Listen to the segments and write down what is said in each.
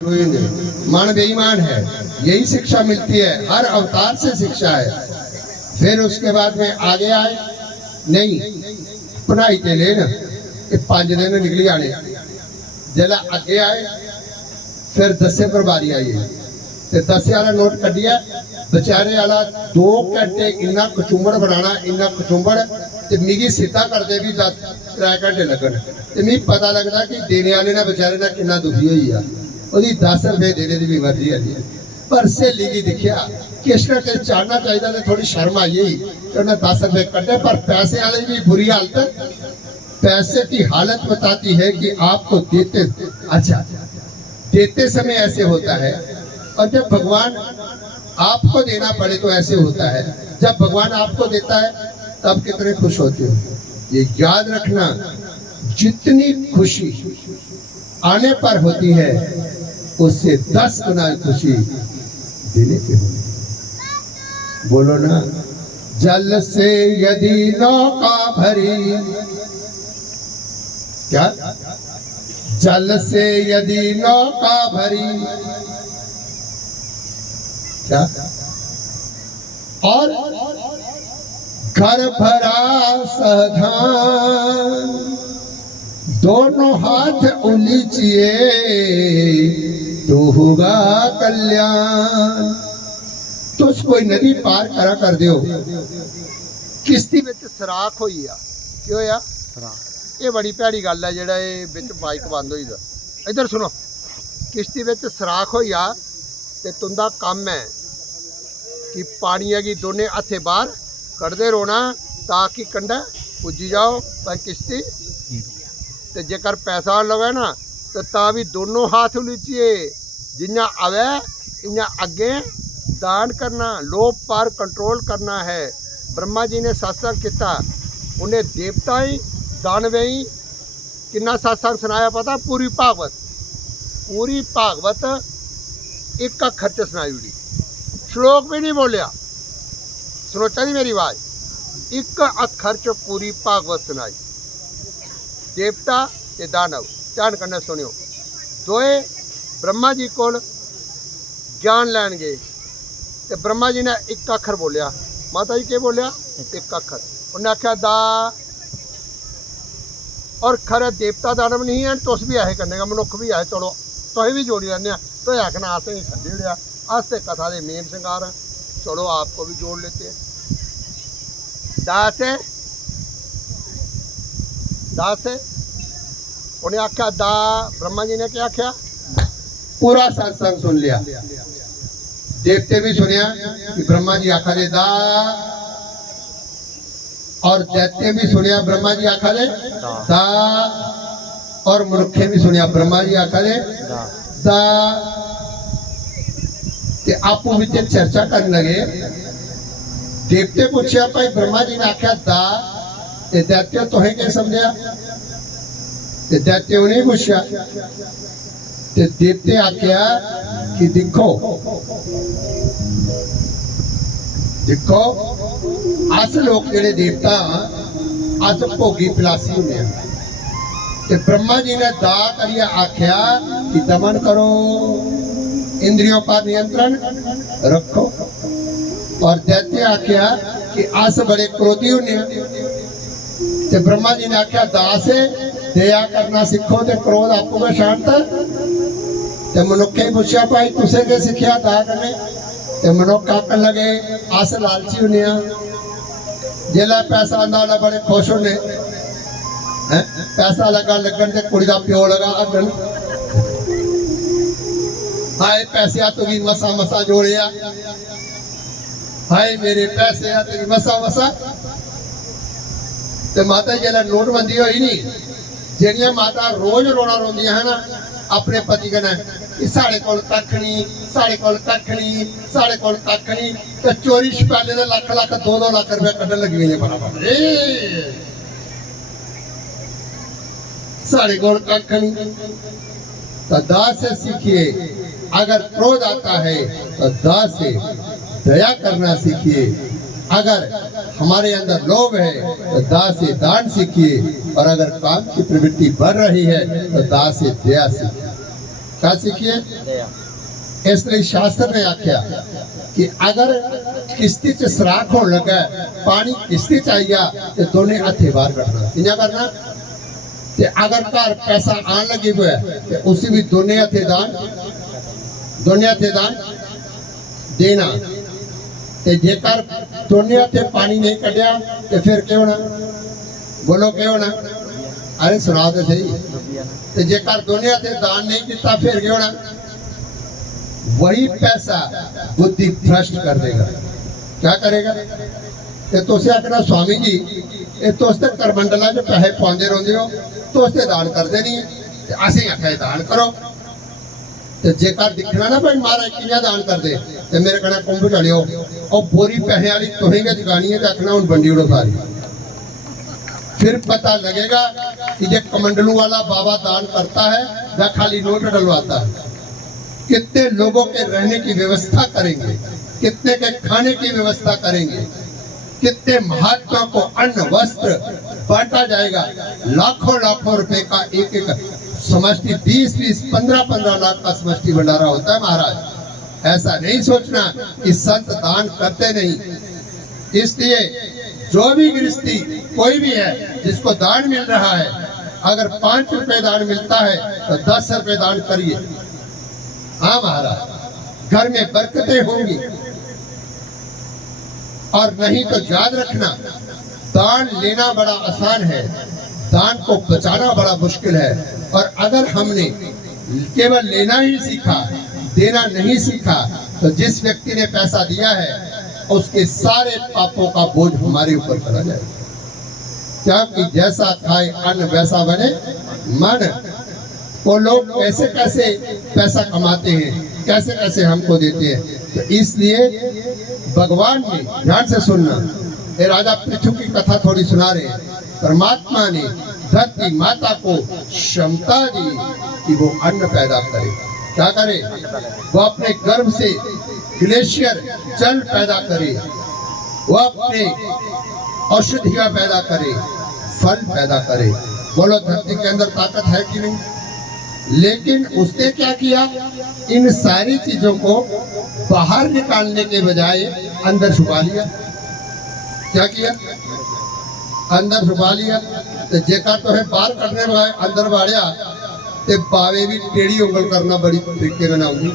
मन बेईमान है, यही शिक्षा मिलती है, हर अवतार से शिक्षा है। फिर उसके बाद में आगे आए नहीं पढ़ाई ते लेन 5 दिन निकली आने जला अगे आए। फिर 10 पर बारी आई ते 10 वाला नोट कटिया बेचारे वाला 2 घंटे इन्ना कचुंबड़ बनाना, इन्ना कचुंबड़ ते मिगी सीधा करते भी 3 घंटे लगन ते मिगी पता लगता कि देने वाले ने बेचारे ने कितना दुखी हुई आ। 10 रुपए देने की भी मर्जी है, पर सहेली की दिखिया किस ना किस चाहना चाहिए तो थोड़ी शर्म आई कि उन्हें 10 रुपए कटे। पर पैसे वाले की बुरी हालत, पैसे की हालत बताती है कि आपको देते समय ऐसे होता है, और जब भगवान आपको देना पड़े तो ऐसे होता है। जब भगवान आपको देता है तब कितने खुश होते हो, ये याद रखना। जितनी खुशी आने पर होती है उससे 10 गुना खुशी देने की होती। बोलो ना, जल से यदि नौका भरी, क्या जल से यदि नौका भरी, क्या और घर भरा साधान, दोनों हाथ उलीचिए तो होगा कल्याण। तो कोई नदी पार करा कर दियो, किश्ती विच सराख होई आ, क्यों या ये बड़ी भैड़ी गल है जेड़ा ये विच बाइक बंद होई दा। इधर सुनो, किश्ती विच सराख होई आ ते तुंदा काम है कि पानी की दोने हथे बाहर कढ़दे रोना ताकि कंढा पुजी जाओ पर किश्ती। ते जेकर पैसा लगे ना तो भी दोनों हाथ उलीचिए, जिन्ना आवे इन्ना अगे दान करना, लोभ पर कंट्रोल करना है। ब्रह्मा जी ने सत्संग किया, उन्हें देवता ही दानवे ही कितना सत्संग सुनाया पता? पूरी भागवत एक अखर च सुनाई उड़ी, श्लोक भी नहीं बोलिया, सुनोचा नहीं मेरी आवाज, एक अखर च पूरी भागवत सुनाई। देवता ते दानव ध्यान करना सुनियो, दोए ब्रह्मा जी को ज्ञान लैन गए ते ब्रह्मा जी ने एक अखर बोलिया। माता जी के बोलिया? एक अखर। उन्हें आख्या दा, और खरे देवता दानव नहीं है, तुस भी ऐसे करने का, मनुख भी है, चलो तुम भी जोड़ी लेने, तो आखना आसे नहीं छे लिया, आस्ते कथा के मेन श्रृंगार है, चलो आपको भी जोड़ लेते हैं। दास उन्हें आख्या दा, ब्रह्मा जी ने क्या आख्या? पूरा सत्संग सुन लिया, देवते भी सुनिया कि ब्रह्मा जी आखा दे दा, और दैत्य भी सुनिया ब्रह्मा जी आखा दे दा, और मनुखे भी सुनिया ब्रह्मा जी आखा दे दा। ते आपू विच चर्चा करने लगे। देवते पूछा भाई ब्रह्मा जी ने आख्या दा, ते दैत्य तुहें क्या समझा? ते दैत्य उन्हें पूछा, ते देवते आख्या कि देखो अस लोग जेडे देवता अस भोगी पिलासी होंगे, ते ब्रह्मा जी ने दा करिए आख्या कि दमन करो, इंद्रियों पर नियंत्रण रखो। और दैत्य आख्या कि अस बड़े क्रोधी होने, ते ब्रह्मा जी ने आख्या दास दया करना सीखो ते क्रोध आपू में शांत। ते मनुखे पूछा भाई तुसे के सीखिया दा करने? ते मनुख आखन लगे अस लालची होने, जिला पैसा आंदा बड़े खुश होने, पैसा लगा लगन ते कुड़ी दा प्यो लगा अगन, हाय पैसे तुगी मसा मसा जोड़िया, हाय मेरे पैसे तुगी मसा मसा। ते माता जिला नोटबंदी हुई नहीं, जड़िया माता रोज रोना रोंदियां है ना अपने पति कन्नै कि साढ़े कोल कख नहीं, साढ़े कोल कख नहीं, साढ़े कोल कख नहीं, ते चोरी छपाले दे लख लख 2-2 लाख रुपए कड्ढन लगी हुई है फटाफट, साढ़े कोल कख नहीं। तो दास से सीखिए, अगर क्रोध आता है तो दास से दया करना सीखिए, अगर हमारे अंदर लोभ है तो दास से दान सीखिए, और अगर काम की प्रवृत्ति बढ़ रही है तो दास से दया सीखिए। क्या सीखिए? इसलिए शास्त्र ने आख्या कि अगर किश्ती च सराख होने लगा पानी किश्ती चाहिए तो दोनों हथे बाहर करना, किया करना। ते अगर घर पैसा आन लगी हुआ है तो उसी भी दोनों हथे दान देना। ते जेकर दोनों हथे पानी नहीं कढ़िया तो फिर क्या होना? बोलो क्या होना? अरे सुना तो सही। तो जेकर दोनों हथे दान नहीं किया फिर क्या होना? वही पैसा बुद्धि भ्रष्ट कर देगा। क्या करेगा? ते तुसे आखना स्वामी जी ये तुस ते करमंडला च पैसे पाते रहंदे हो, तुस ते दान करदे नहीं ते असीं आखिया दान करो। ते जेकर दिखना ना भाई महाराज कियां दान करदे ते मेरे कन्नै कुंभ चढ़ियो और बोरी पैसे वाली तुसीं गै जगानी है ते आखना हुण बंडी उड़ो सारी। फिर पता लगेगा कि जे कमंडलू वाला बाबा दान करता है या खाली नोट डलवाता है। कितने लोगों के रहने की व्यवस्था करेंगे, कितने के खाने की व्यवस्था करेंगे, कितने महात्मा को अन्न वस्त्र बांटा जाएगा। लाखों लाखों रुपए का एक एक समष्टि 20-20 15-15 लाख का समष्टि भंडारा होता है महाराज। ऐसा नहीं सोचना कि संत दान करते नहीं। इसलिए जो भी गृहस्थी कोई भी है जिसको दान मिल रहा है, अगर 5 रुपए दान मिलता है तो 10 रुपए दान करिए। हाँ महाराज, घर में बरकतें होंगी। और नहीं तो याद रखना दान लेना बड़ा आसान है, दान को बचाना बड़ा मुश्किल है। और अगर हमने केवल लेना ही सीखा, देना नहीं सीखा, तो जिस व्यक्ति ने पैसा दिया है उसके सारे पापों का बोझ हमारे ऊपर चला जाएगा। क्या कि जैसा खाए अन्न वैसा बने मन। वो लोग कैसे कैसे पैसा कमाते हैं, कैसे कैसे हमको देते हैं। तो इसलिए भगवान ने, ध्यान से सुनना, ये राजा पृथु की कथा थोड़ी सुना रहे हैं। परमात्मा ने धरती माता को क्षमता दी कि वो अन्न पैदा करे। क्या करे? वो अपने गर्भ से ग्लेशियर जल पैदा करे, वो अपने औषधियां पैदा करे, फल पैदा करे। बोलो धरती के अंदर ताकत है कि नहीं? लेकिन उसने क्या किया? इन सारी चीजों को बाहर निकालने के बजाय अंदर छुपा लिया। क्या किया? अंदर छुपा लिया। तो जेका तो है बाहर करने वाले अंदर बाड़िया ते बावे भी टेढ़ी उंगल करना बड़ी तरीके ना होगी।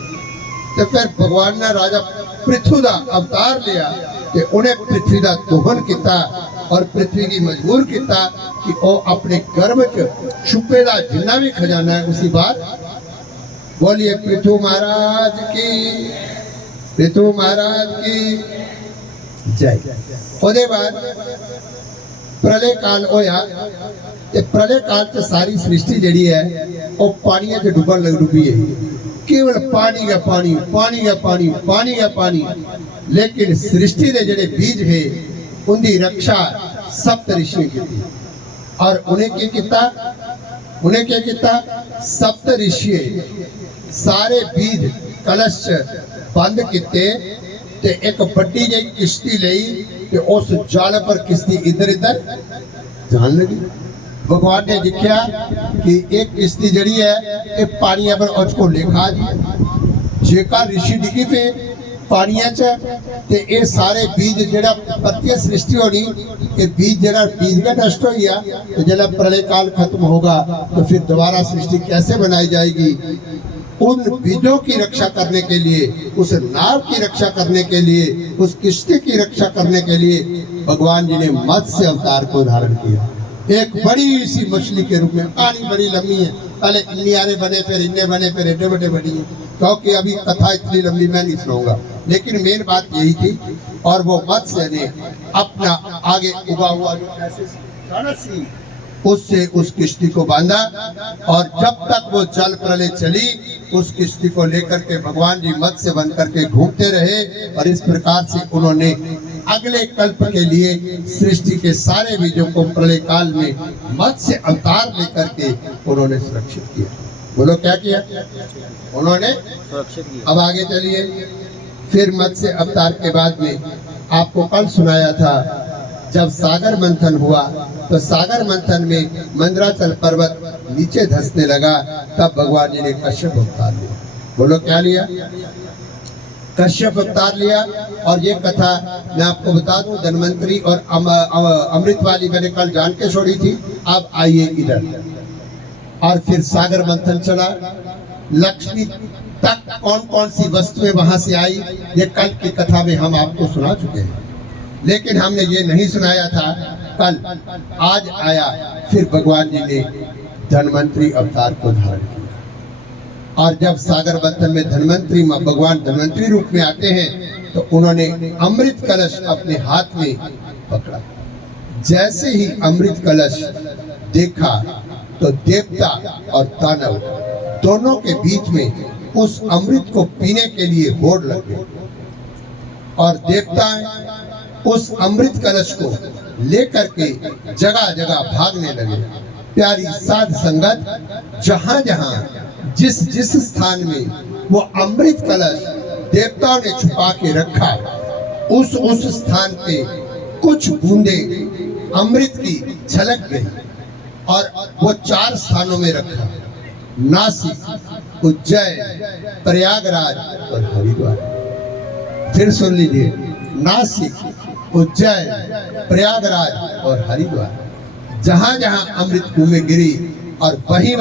तो फिर भगवान ने राजा पृथु का अवतार लिया कि उन्हें पृथ्वी का दोहन किया और पृथ्वी की मजबूर किया कि वो अपने गर्भ च छुपे दा जिन्ना भी खजाना है उसी बार। बोलिए पृथु महाराज की, पृथु महाराज की जय। ओदे बाद प्रलय काल होया ते प्रलय काल च सारी सृष्टि जिहड़ी है वो पानी च डुबन लग डुबी है। केवल पानी का पानी, पानी का पानी, पानी का पानी। लेकिन सृष्टि के जिहड़े बीज है उनकी रक्षा सप्त ऋषि की। और उन्हें क्या किया? उन्हें क्या किया? सप्त ऋषि सारे बीज कलश बंद किते ते एक बड़ी जी किश्ती लई ते उस जाल पर किश्ती इधर इधर जान लगी। भगवान ने देखा कि एक किश्ती जड़ी है ये पानी पर उसको लेखा दी। जेका ऋषि डिगी पे पानिया च ते ये सारे बीज जेड़ा प्रत्येक सृष्टि होनी, ये बीज जेड़ा बीज का नष्ट हो गया तो जब प्रलय काल खत्म होगा तो फिर दोबारा सृष्टि कैसे बनाई जाएगी? उन बीजों की रक्षा करने के लिए, उस नाव की रक्षा करने के लिए, उस किश्ती की रक्षा करने के लिए भगवान जी ने मत्स्य अवतार को धारण किया। एक बड़ी सी मछली के रूप में। कहानी बड़ी लंबी है, पहले इन्नियारे बने, फिर इन्ने बने, फिर एडे बड़े बनी है, क्योंकि अभी कथा इतनी लंबी मैं नहीं सुनाऊंगा। लेकिन मेन बात यही थी। और वो मत्स्य ने अपना आगे उगा हुआ जो उससे उस किश्ती को बांधा और जब तक वो जल प्रलय चली उस किश्ती को लेकर के भगवान जी मत्स्य बन करके घूमते रहे। और इस प्रकार से उन्होंने अगले कल्प के लिए सृष्टि के सारे बीजों को प्रलय काल में मत्स्य अवतार लेकर के उन्होंने सुरक्षित किया। बोलो क्या किया? उन्होंने सुरक्षित किया। अब आगे चलिए। फिर मत्स्य अवतार के बाद में आपको कल सुनाया था जब सागर मंथन हुआ तो सागर मंथन में मंदराचल पर्वत नीचे धंसने लगा, तब भगवान जी ने कश्यप अवतार लिया। बोलो क्या लिया? कश्यप अवतार लिया। और ये कथा मैं आपको बता दूं, धन्वंतरी और अमृत वाली मैंने कल जान के छोड़ी थी। अब आइए इधर। और फिर सागर मंथन चला, लक्ष्मी तक कौन कौन सी वस्तुएं वहां से आई, ये कल की कथा में हम आपको सुना चुके हैं। लेकिन हमने ये नहीं सुनाया था कल, आज आया फिर भगवान जी ने धन्वंतरी अवतार को धारण किया। और जब सागर मंथन में धन्वंतरी भगवान धन्वंतरी रूप में आते हैं तो उन्होंने अमृत कलश अपने हाथ में पकड़ा। जैसे ही अमृत कलश देखा तो देवता और दानव दोनों के बीच में उस अमृत को पीने के लिए होड़ लग गए। और देवता उस अमृत कलश को लेकर के जगह जगह भागने लगे। प्यारी साध संगत, जहां जहां जिस जिस स्थान में वो अमृत कलश देवताओं ने छुपा के रखा, उस स्थान पे कुछ बूंदे अमृत की झलक गई। और वो 4 स्थानों में रखा, नासिक, उज्जैन, प्रयागराज और हरिद्वार। फिर सुन लीजिए, नासिक, उज्जैन, प्रयागराज और हरिद्वार, जहां जहां अमृत भूमि गिरी। और वहीं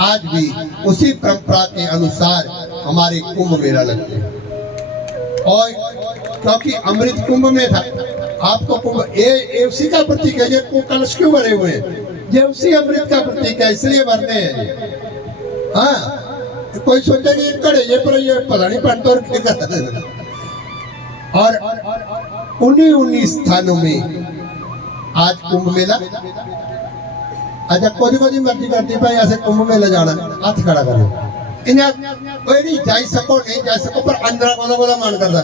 आज भी उसी परंपरा के अनुसार हमारे कुंभ मेला लगते हैं। और क्योंकि अमृत कुंभ में था, आपको कुंभ ये उसी का प्रतीक है। ये कलश क्यों भरे हुए हैं? ये उसी अमृत का प्रतीक है, इसलिए भरने हैं। हाँ, कोई सोचे कि कड़े ये पर ये पता नहीं पड़ता और क्या करता है। और उन्हीं स्थानों में आज कुंभ मेला। अच्छा, कोई मर्जी करती भाई ऐसे कुंभ मेला जाना, हाथ खड़ा करो। इन्हें कोई नहीं जा सको पर अंदर बोला मन करता।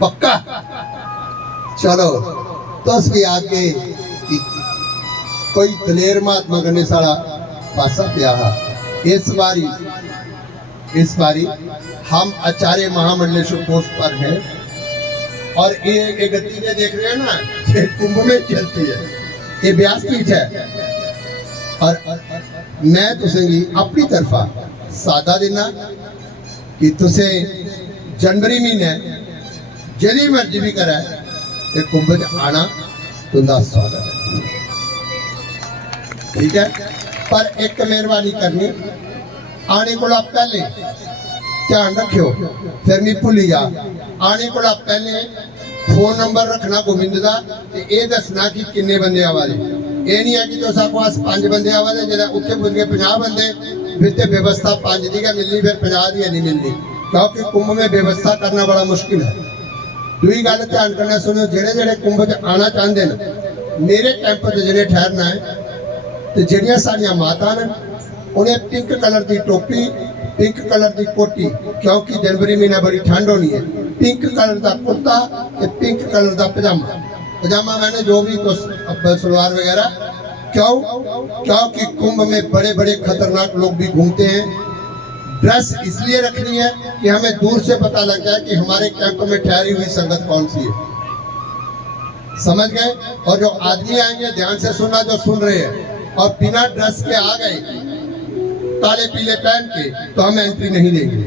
पक्का चलो। तो उसकी आगे कोई दलेर महात्मा करने सारा पासा पिया। इस बारी हम आचार्य महामंडलेश्वर पोस्ट पर हैं। और ये गति देख रहे हैं ना, ये कुंभ में चलती है, ये व्यासपीठ है। और मैं तुसे अपनी तरफा सादा देना कि तुसे जनवरी महीने जरी मर्जी भी करा ते कुंभ च आना तुंदा स्वागत है, ठीक है। पर एक मेहरबानी करनी, आने को पहले ध्यान रखियो, फिर नहीं भूली जा। आने को पहले फोन नंबर रखना गोविंद का, ये दसना कि किन्ने बंदे आवाजे। ये नहीं है कि तो आपको 5 बंदे आवाजे, जरा उत्थे पुज के 50 बंदे, फिर व्यवस्था 5 दी मिलनी, फिर 50 दी नहीं मिलनी, क्योंकि कुंभ में व्यवस्था करना बड़ा मुश्किल है। दूसरी गल ध्यान करना सुनो, जेड़े कुंभ च आना चाहते हैं, मेरे कैंप च जेड़े ठहरना है, तो जड़ियाँ सारिया माता ने उन्हें पिंक कलर की टोपी, पिंक कलर की कोटी, क्योंकि जनवरी महीना बड़ी ठंड होनी है, पिंक कलर का कुर्ता, पिंक कलर का पजामा मैंने जो भी सलवार वगैरह। क्योंकि कुंभ में बड़े बड़े खतरनाक लोग भी घूमते हैं। ड्रेस इसलिए रखनी है कि हमें दूर से पता लग जाए कि हमारे कैंप में ठहरी हुई संगत कौन सी है, समझ गए। और जो आदमी आएंगे ध्यान से सुनना, जो सुन रहे हैं, और बिना ड्रेस के आ गए काले पीले पहन के, तो हम एंट्री नहीं देंगे,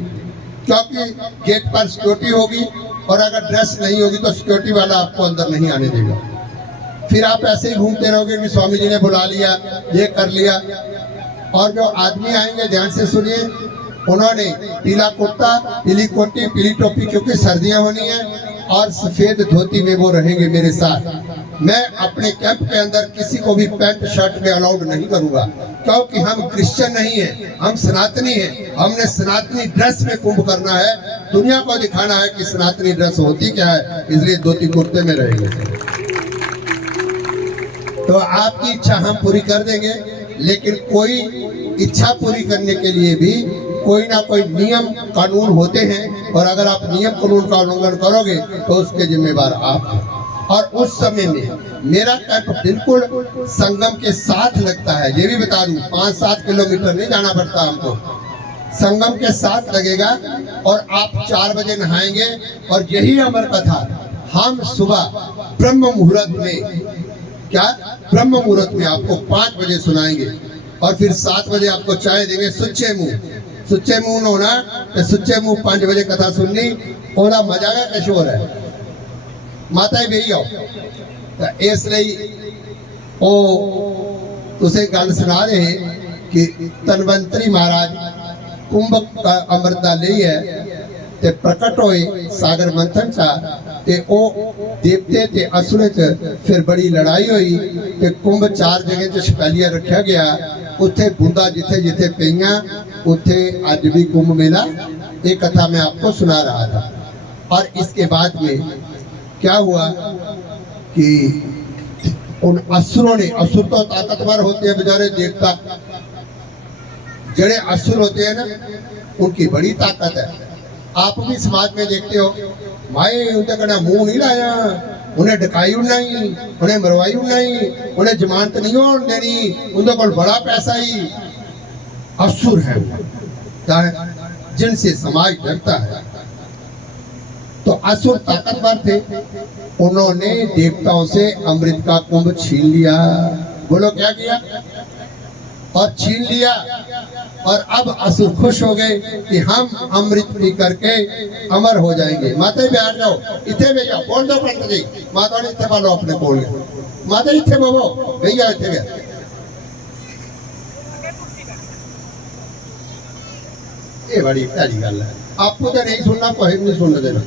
क्योंकि गेट पर सिक्योरिटी होगी। और अगर ड्रेस नहीं होगी तो सिक्योरिटी वाला आपको अंदर नहीं आने देगा। फिर आप ऐसे ही घूमते रहोगे कि स्वामी जी ने बुला लिया, ये कर लिया। और जो आदमी आएंगे ध्यान से सुनिए, उन्होंने पीला कुर्ता, पीली कोटी, पीली टोपी, क्योंकि सर्दियां होनी है, और सफेद धोती में वो रहेंगे मेरे साथ। मैं अपने कैंप के अंदर किसी को भी पैंट शर्ट में अलाउड नहीं करूंगा, क्योंकि हम क्रिश्चियन नहीं है, हम सनातनी हैं। हमने सनातनी ड्रेस में कुंभ करना है, दुनिया को दिखाना है कि सनातनी ड्रेस होती क्या है, इसलिए धोती कुर्ते में रहेंगे। तो आपकी इच्छा हम पूरी कर देंगे, लेकिन कोई इच्छा पूरी करने के लिए भी कोई ना कोई नियम कानून होते हैं, और अगर आप नियम कानून का उल्लंघन करोगे तो उसके जिम्मेवार आप हैं। और उस समय में मेरा कैंप बिल्कुल संगम के साथ लगता है, ये भी बता दूं, 5-7 किलोमीटर नहीं जाना पड़ता हमको, संगम के साथ लगेगा। और आप 4 बजे नहाएंगे, और यही अमर कथा हम सुबह ब्रह्म मुहूर्त में, क्या ब्रह्म मुहूर्त में आपको 5 बजे सुनाएंगे और फिर 7 बजे आपको चाय देंगे सुच्चे मुंह होना तो सुच्चे मुंह 5 बजे कथा सुननी ओदा मजा है किशोर है माता ही बेही आओ तो इसलिए ओ तुसे गल सुना रहे कि धनवंतरी महाराज कुंभ का अमृत दा लई है ते प्रकट होए सागर मंथन चा ते ओ देवते ते असुर च फिर बड़ी लड़ाई हुई ते कुंभ 4 जगह च छपैलिया रखा गया उत्थे बूंदा जिथे जिथे पईयां उत्थे अज भी कुंभ मेला ये कथा मैं आपको सुना रहा था। और इसके बाद में क्या हुआ कि उन असुरों ने, असुर तो ताकतवर होते हैं बेचारे देवता, जड़े असुर होते हैं ना उनकी बड़ी ताकत है। आप भी समाज में देखते हो भाई उनके कना मुंह नहीं लाया, उन्हें डकाई नहीं, उन्हें मरवाई नहीं, उन्हें जमानत नहीं होने देनी, उनके को बड़ा पैसा ही। असुर है जिनसे समाज डरता है। तो असुर ताकतवर थे, उन्होंने देवताओं से अमृत का कुंभ छीन लिया। बोलो क्या किया? और छीन लिया। और अब असुर खुश हो गए कि हम अमृत पी करके अमर हो जाएंगे। माता ही बैठ जाओ, इतने भी जाओ, बोल दो पंत जी, माता ने इतने वालों अपने बोल माता इतने बोलो भैया इतने गया। ये बड़ी प्यारी गल है, आपको तो नहीं सुनना, कोई नहीं सुनने देना।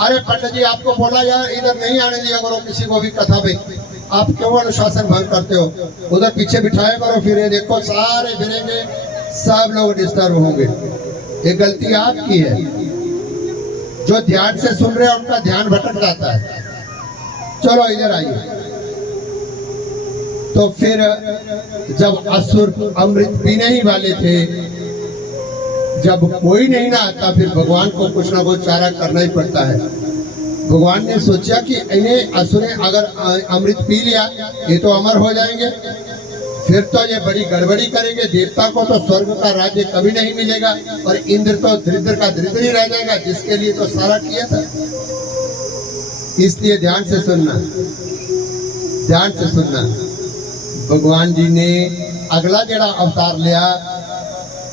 अरे पंडित जी आपको बोला यार इधर नहीं आने दिया करो किसी को भी कथा पे, आप क्यों अनुशासन भंग करते हो? उधर पीछे बिठाया करो, फिर ये देखो सारे फिरेंगे, सब लोग डिस्टर्ब होंगे। ये गलती आपकी है, जो ध्यान से सुन रहे हैं उनका ध्यान भटक जाता है। चलो इधर आइए। तो फिर जब असुर अमृत पीने ही वाले थे, जब कोई नहीं ना आता, फिर भगवान को कुछ ना कुछ चारा करना ही पड़ता है। भगवान ने सोचा कि इन्हें असुर अगर अमृत पी लिया ये तो अमर हो जाएंगे, फिर तो ये बड़ी गड़बड़ी करेंगे, देवता को तो स्वर्ग का राज्य कभी नहीं मिलेगा और इंद्र तो दरिद्र का दरिद्र ही रह जाएगा, जिसके लिए तो सारा किया था। इसलिए ध्यान से सुनना, ध्यान से सुनना। भगवान जी ने अगला जड़ा अवतार लिया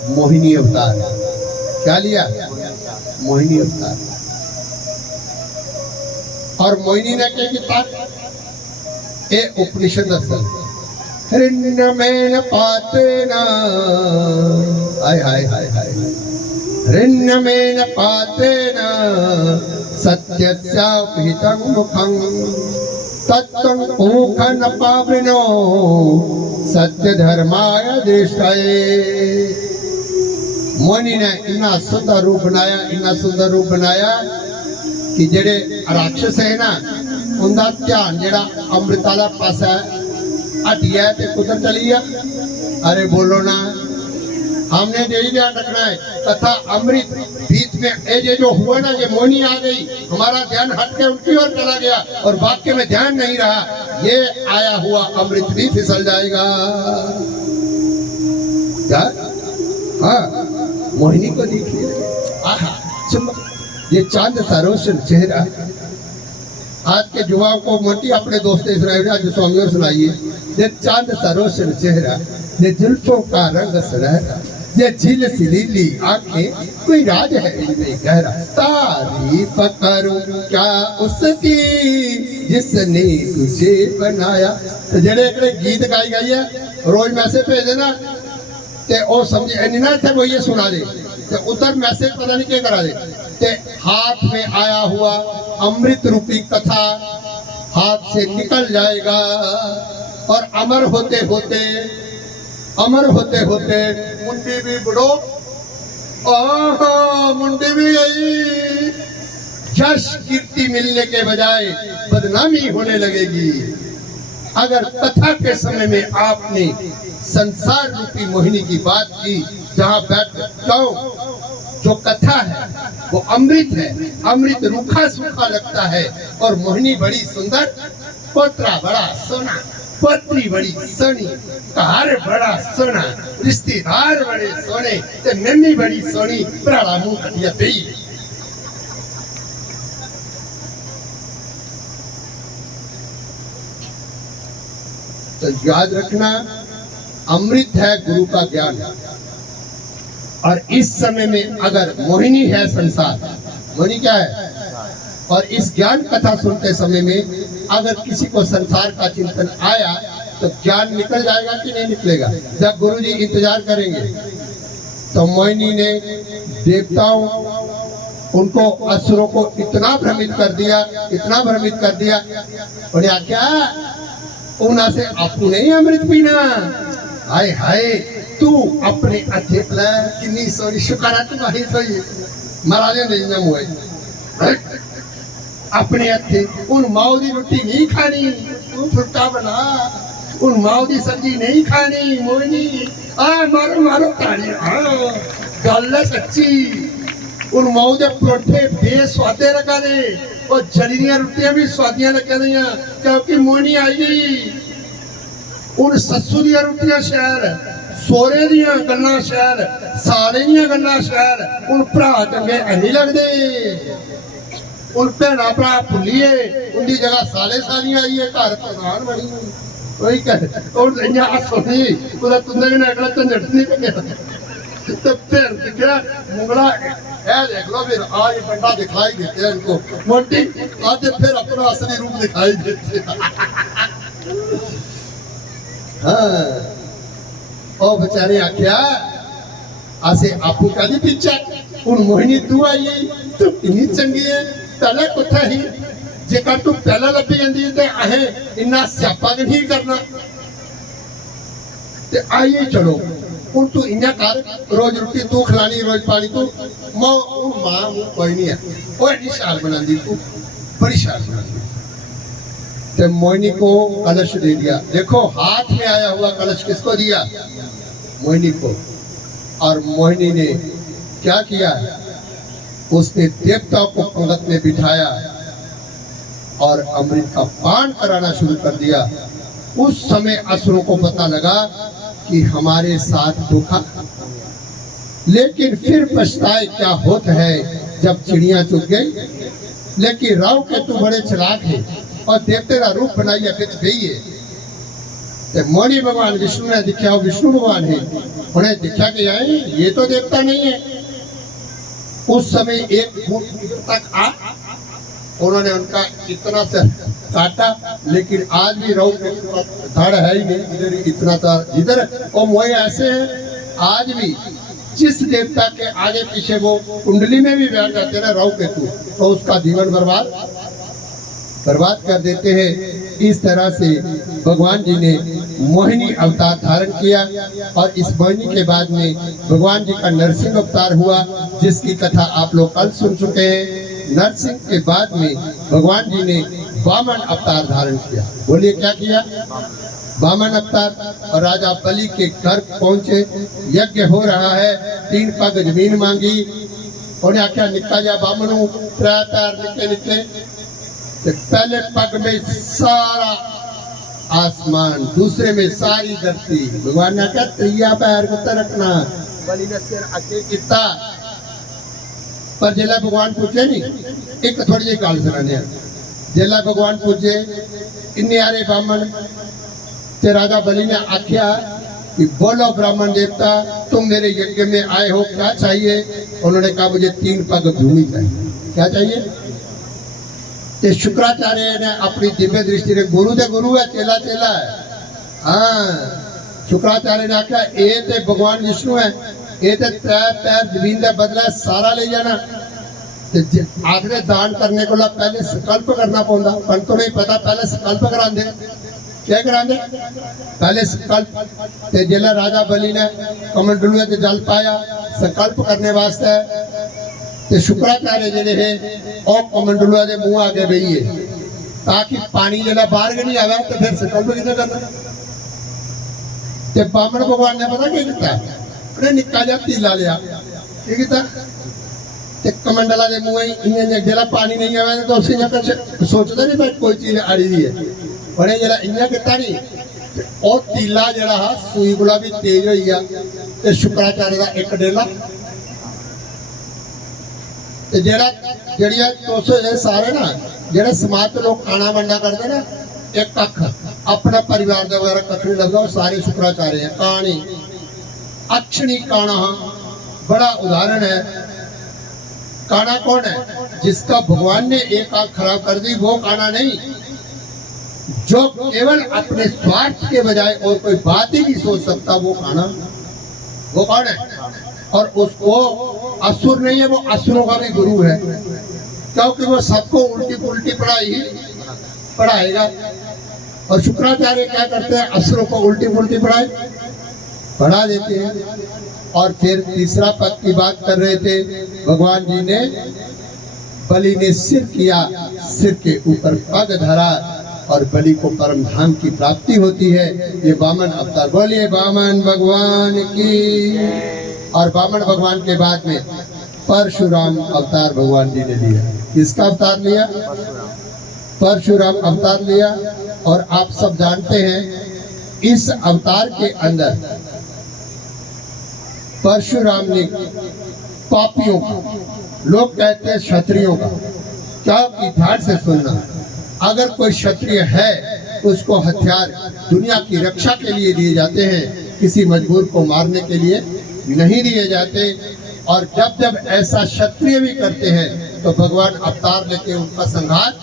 मोहिनी अवतार। क्या लिया? मोहिनी अवतार। और मोहिनी ने क्या किया? ए उपनिषद असल हिरण्यमेन पातेन, हाय हाय हाय हाय, हिरण्यमेन पातेन सत्यस्याभिहितं मुखं तत्तं ऊखन पावनो सत्य धर्माय दृष्टये। मोहिनी ने इतना सुंदर रूप बनाया, इतना सुंदर रूप बनाया कि जेड़े राक्षस है ना उनका ध्यान जेड़ा अमृत वाला पासा हटिया ते कुदर चलिया। अरे बोलो ना, हमने यही ध्यान रखना है। तथा अमृत बीच में ये जो हुआ ना, ये मोहिनी आ गई, हमारा ध्यान हट के उनकी ओर चला गया और वाक्य में ध्यान नहीं रहा, ये आया हुआ अमृत भी फिसल जाएगा। क्या? हाँ, मोहिनी को देख लिया। आहा, ये चांद सा रोशन चेहरा। आज के युवाओं को मोटी अपने दोस्त जो स्वामी और सुनाइए। ये चांद सा रोशन चेहरा, ये जुल्फों का रंग सुनहरा, ये झील सी नीली आंखें, कोई राज है इनमें गहरा। तारीफ करूं क्या उसकी जिसने तुझे बनाया। तो जेड़े एकड़े गीत गाई गई है, रोज मैसेज भेज देना ते ओ समझे नहीं ना थे वो ये सुना दे, ते उधर मैसेज पता नहीं क्या करा दे। ते हाथ में आया हुआ अमृत रूपी कथा हाथ से निकल जाएगा और अमर होते होते मुंडी भी बुढ़ो, मुंडी भी गई। यश कीर्ति मिलने के बजाय बदनामी होने लगेगी। अगर कथा के समय में आपने संसार रूपी मोहिनी की बात की, जहां बैठ जाओ, जो कथा है वो अमृत है, अमृत रूखा सूखा लगता है और मोहिनी बड़ी सुंदर, पोतरा बड़ा सोना, पत्री बड़ी सोनी, घर बड़ा सोना, रिश्तेदार बड़े सोने, ते नन्नी बड़ी सोनी, बड़ा मुंह कटिया पई। तो याद रखना, अमृत है गुरु का ज्ञान। और इस समय में अगर मोहिनी है संसार, मोहिनी क्या है, और इस ज्ञान कथा सुनते समय में अगर किसी को संसार का चिंतन आया तो ज्ञान निकल जाएगा कि नहीं निकलेगा? जब गुरु जी इंतजार करेंगे। तो मोहिनी ने देवताओं, उनको असुरों को इतना भ्रमित कर दिया, इतना भ्रमित कर दिया, उन्हें आख्या उन्हें से आपू नहीं अमृत पीना। हाय हाय, तू अपने हथे किन्नी सोनी शुक्र तू माही सोई महाराज ने जन्म हुए अपने हथे उन माओ दी रोटी नहीं खानी, तू फुलका बना, उन माओ दी सब्जी नहीं खानी। मोहिनी आ मारो मारो ताड़ी, हाँ गल है सच्ची। उन माओ दे परोठे बेस्वादे लगा दे, और जली दियां रोटियां भी स्वादियां लगा दियां, क्योंकि मोहिनी आई गई। उन सस्सू दियां रोटियां शैल, सोरे दियां गल्लां शैल, साले दियां गल्लां शैल, उन भरा चंगे नहीं लगदे। उन भैणा भरा भुल्लिए, उनकी जगह साले सालियां आइए, घर प्रधान बनी वही कह और इन्हें सोनी पूरा तुंदे ने अगला झंझट नहीं पे तो फिर दिखा मुंगला है, देख लो फिर आज बंदा दिखाई देते हैं इनको मोटी, आज फिर अपना असली रूप दिखाई देते। हाँ, ओ बेचारे आख्या आसे आपू का नहीं पीछा, उन मोहिनी तू आई तू इतनी चंगी है, पहले कुत्ता ही जेकर तू पहला लभी जाती है तो अहें इन्ना स्यापा नहीं करना। ते आइए चलो हूँ तू इन्ना कर, रोज रोटी तू खिलानी, रोज पानी तू, मां कोई नहीं है, वो एडी शाल बनाती, तू बड़ी शाल बनाती। ते मोहिनी को कलश दे दिया। देखो हाथ में आया हुआ कलश किसको दिया? मोहिनी को। और मोहिनी ने क्या किया? उसने देवताओं को पंगत में बिठाया और अमृत का पान कराना शुरू कर दिया। उस समय असुरों को पता लगा कि हमारे साथ धोखा, लेकिन फिर पछताए क्या होता है जब चिड़िया चुग गई। लेकिन राव के तू बड़े चलाक है और देवते का रूप बनाइए बिच गई है। तो मोहिनी भगवान विष्णु ने दिखा, विष्णु भगवान है, उन्हें दिखा कि ये तो देवता नहीं है। उस समय एक फुट तक आ, उन्होंने उनका इतना से काटा, लेकिन आज भी रहो धड़ है ही नहीं, इधर इतना था इधर। और मोह ऐसे है आज भी, जिस देवता के आगे पीछे वो कुंडली में भी बैठ जाते ना राहु केतु, तो उसका जीवन बर्बाद कर देते हैं। इस तरह से भगवान जी ने मोहिनी अवतार धारण किया, और इस मोहिनी के बाद में भगवान जी का नरसिंह अवतार हुआ, जिसकी कथा आप लोग कल सुन चुके हैं। नरसिंह के बाद में भगवान जी ने वामन अवतार धारण किया। बोलिए क्या किया? वामन अवतार। और राजा बलि के घर पहुंचे, यज्ञ हो रहा है, 3 पग जमीन मांगी, उन्हें आख्या निका जा बामनू, 3 पैर निके निके। तो पहले पग में सारा आसमान, दूसरे में सारी धरती। भगवान ने कहा 3 पैर को रखना, बलि ने सिर आगे किता। पर जेला भगवान पूछे नहीं, एक थोड़ी जी गल सुनाने, जेला भगवान पूछे इन्ने आरे ब्राह्मण, ते राजा बलि ने आख्या कि बोलो ब्राह्मण देवता, तुम मेरे यज्ञ में आए हो, क्या चाहिए? उन्होंने कहा मुझे 3 पग भूमि चाहिए। क्या चाहिए? ते शुक्राचार्य ने अपनी दिव्य दृष्टि ने, गुरु दे गुरु है, चेला चेला है। हाँ, शुक्राचार्य ने आख्या ये ते भगवान विष्णु है, ये तो 3 पैर जमीन का बदला सारा ले जाना। आखिर दान करने को पहले संकल्प करना पौंदा, पर तो नहीं पता, पहले संकल्प करांदे। क्या करांदे? पहले संकल्प। ते जिला राजा बलि ने कमंडलुए ते जल पाया संकल्प करने वास्ते, ते शुक्राचार्य जिहड़े है और कमंडलुए के मुंह आगे बहिए, ताकि पानी जिला बाहर के नहीं आवे, तो फिर संकल्प कितना करना? ते ब्राह्मण भगवान ने पता क्या किया? निका जा तीला लिया, कमंडला के मुँह जरा पानी नहीं आया तो उसे सोचता नहीं भाई कोई चीज अड़ी दी है, उन्हें जरा इं किया नहीं, और तीला जरा सूई कोला भी तेज हो गया। तो शुक्राचार्य का एक डेला, जड़िया 200 सारे ना, जेडे समाज के लोग खाना वंडा करते ना, एक कख अपना परिवार द्वारा कखनी लगाओ सारे शुक्राचार्य हैं। काणी अक्षणी काणा बड़ा उदाहरण है। काणा कौन है? जिसका भगवान ने एक आंख खराब कर दी वो काणा नहीं, जो केवल अपने स्वार्थ के बजाय और कोई बात ही नहीं सोच सकता वो काणा। वो कौन है? और उसको असुर नहीं है, वो असुरों का भी गुरु है, क्योंकि वो सबको उल्टी पुल्टी पढ़ाई पढ़ाएगा। और शुक्राचार्य क्या करते हैं? असुरों को उल्टी पुल्टी पढ़ा देते हैं। और फिर तीसरा पद की बात कर रहे थे, भगवान जी ने बलि ने सिर किया, सिर के ऊपर पग धरा और बलि को परम धाम की प्राप्ति होती है। ये वामन अवतार। बोलिए वामन भगवान की। और वामन भगवान के बाद में परशुराम अवतार भगवान जी ने लिया। किसका अवतार लिया? परशुराम अवतार लिया। और आप सब जानते हैं इस अवतार के अंदर परशुराम ने पापियों का, लोग कहते हैं क्षत्रियों का, क्या ध्यान से सुनना, अगर कोई क्षत्रिय है उसको हथियार दुनिया की रक्षा के लिए दिए जाते हैं, किसी मजबूर को मारने के लिए नहीं दिए जाते। और जब जब ऐसा क्षत्रिय भी करते हैं तो भगवान अवतार लेके उनका संहार।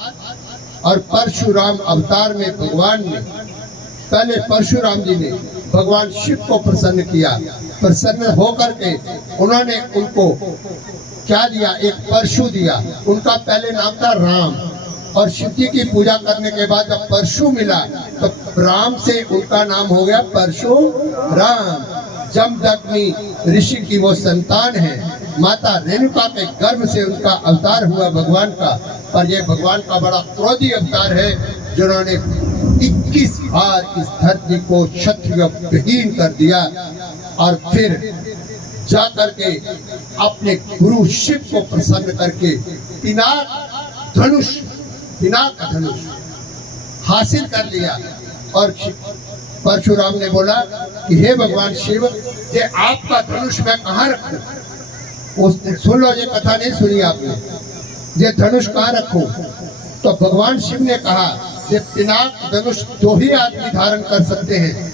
और परशुराम अवतार में भगवान ने पहले परशुराम जी ने भगवान शिव को प्रसन्न किया। प्रसन्न होकर के उन्होंने उनको क्या दिया? एक परशु दिया। उनका पहले नाम था राम। और शिव जी की पूजा करने के बाद जब परशु मिला तो राम से उनका नाम हो गया परशुराम। जमदग्नि ऋषि की वो संतान है, माता रेणुका के गर्भ से उनका अवतार हुआ भगवान का। पर ये भगवान का बड़ा क्रोधी अवतार है, जिन्होंने 21 बार इस धरती को क्षत्रिय विहीन कर दिया। और फिर जाकर के अपने गुरु शिव को प्रसन्न करके पिनाक धनुष हासिल कर लिया। और परशुराम ने बोला कि हे भगवान शिव, ये आपका धनुष मैं कहाँ रखूं? सुन लो, ये कथा नहीं सुनी आपने, ये धनुष कहाँ रखूं? तो भगवान शिव ने कहा ये पिनाक धनुष 2 ही आदमी धारण कर सकते हैं।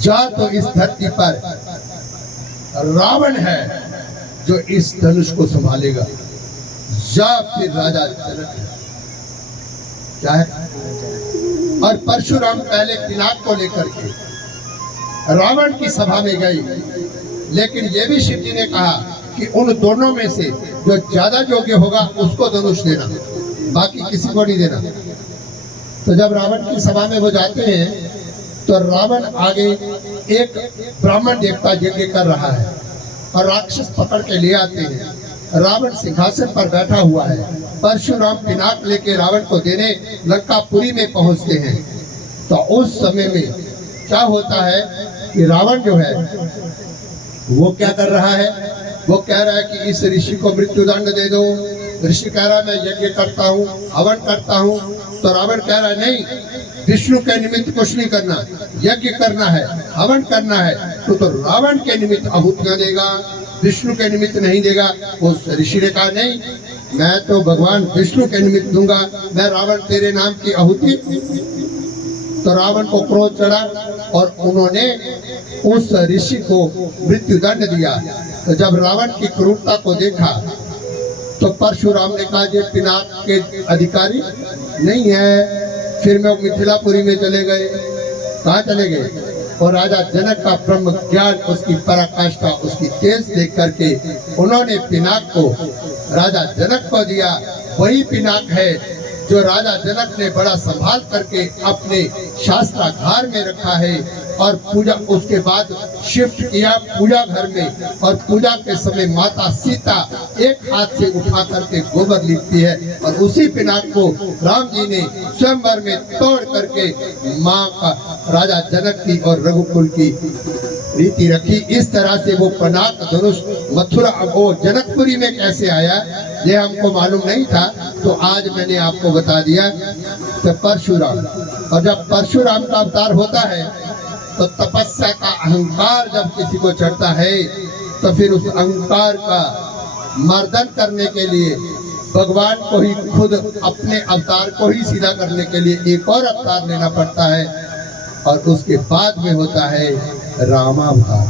जा तो इस धरती पर रावण है जो इस धनुष को संभालेगा, या फिर राजा जनक है। क्या है? और परशुराम पहले पिनाक को लेकर के रावण की सभा में गई, लेकिन ये भी शिव जी ने कहा कि उन दोनों में से जो ज्यादा योग्य होगा उसको धनुष देना, बाकी किसी को नहीं देना। तो जब रावण की सभा में वो जाते हैं तो रावण आगे एक ब्राह्मण देवता यज्ञ कर रहा है और राक्षस पकड़ के ले आते हैं। रावण सिंहासन पर बैठा हुआ है। परशुराम पिनाक लेके रावण को देने लंकापुरी में पहुंचते हैं। तो उस समय में क्या होता है कि रावण जो है वो क्या कर रहा है? वो कह रहा है कि इस ऋषि को मृत्युदंड दे दो। ऋषि कह रहा है मैं यज्ञ करता हूँ, हवन करता हूँ। तो रावण कह रहा है नहीं, विष्णु के निमित्त कुछ नहीं करना, यज्ञ करना है, हवन करना है। तो रावण के निमित्त आहुतियां देगा, विष्णु के निमित्त नहीं देगा। उस ऋषि ने कहा नहीं, मैं तो भगवान विष्णु के निमित्त दूंगा, मैं रावण तेरे नाम की आहुति। तो रावण को क्रोध चढ़ा और उन्होंने उस ऋषि को मृत्युदंड दिया। तो जब रावण की क्रूरता को देखा तो परशुराम ने कहा ये पिनाक के अधिकारी नहीं है। फिर मैं मिथिलापुरी में चले गए। कहाँ चले गए? और राजा जनक का ब्रह्म ज्ञान, उसकी पराकाष्ठा, उसकी तेज देख करके उन्होंने पिनाक को राजा जनक को दिया। वही पिनाक है जो राजा जनक ने बड़ा संभाल करके अपने शास्त्रागार में रखा है। और पूजा उसके बाद शिफ्ट किया पूजा घर में। और पूजा के समय माता सीता एक हाथ से उठा करके गोबर लिखती है और उसी पिनाक को राम जी ने स्वयंवर में तोड़ करके माँ का, राजा जनक की और रघुकुल की रीति रखी। इस तरह से वो पिनाक धनुष मथुरा वो जनकपुरी में कैसे आया ये हमको मालूम नहीं था, तो आज मैंने आपको बता दिया। तो परशुराम, और जब परशुराम का अवतार होता है तो तपस्या का अहंकार जब किसी को चढ़ता है तो फिर उस अहंकार का मर्दन करने के लिए भगवान को ही खुद अपने अवतार को ही सीधा करने के लिए एक और अवतार लेना पड़ता है, और उसके बाद में होता है रामावतार।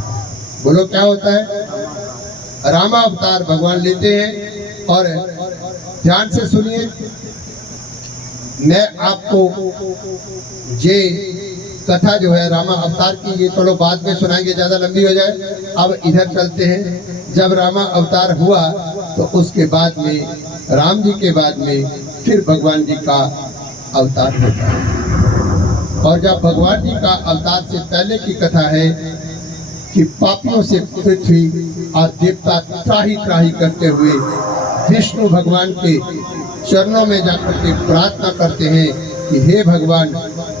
बोलो क्या होता है? रामावतार भगवान लेते हैं। और ध्यान से सुनिए, मैं आपको ये कथा जो है रामा अवतार की, ये चलो बाद में सुनाएंगे, ज्यादा लंबी हो जाए। अब इधर चलते हैं। जब रामा अवतार हुआ तो उसके बाद में, राम जी के बाद में फिर भगवान जी का अवतार होता है। और जब भगवान जी का अवतार से पहले की कथा है कि पापियों से पृथ्वी और देवता त्राही त्राही करते हुए विष्णु भगवान के चरणों में जाकर के प्रार्थना करते हैं कि हे भगवान,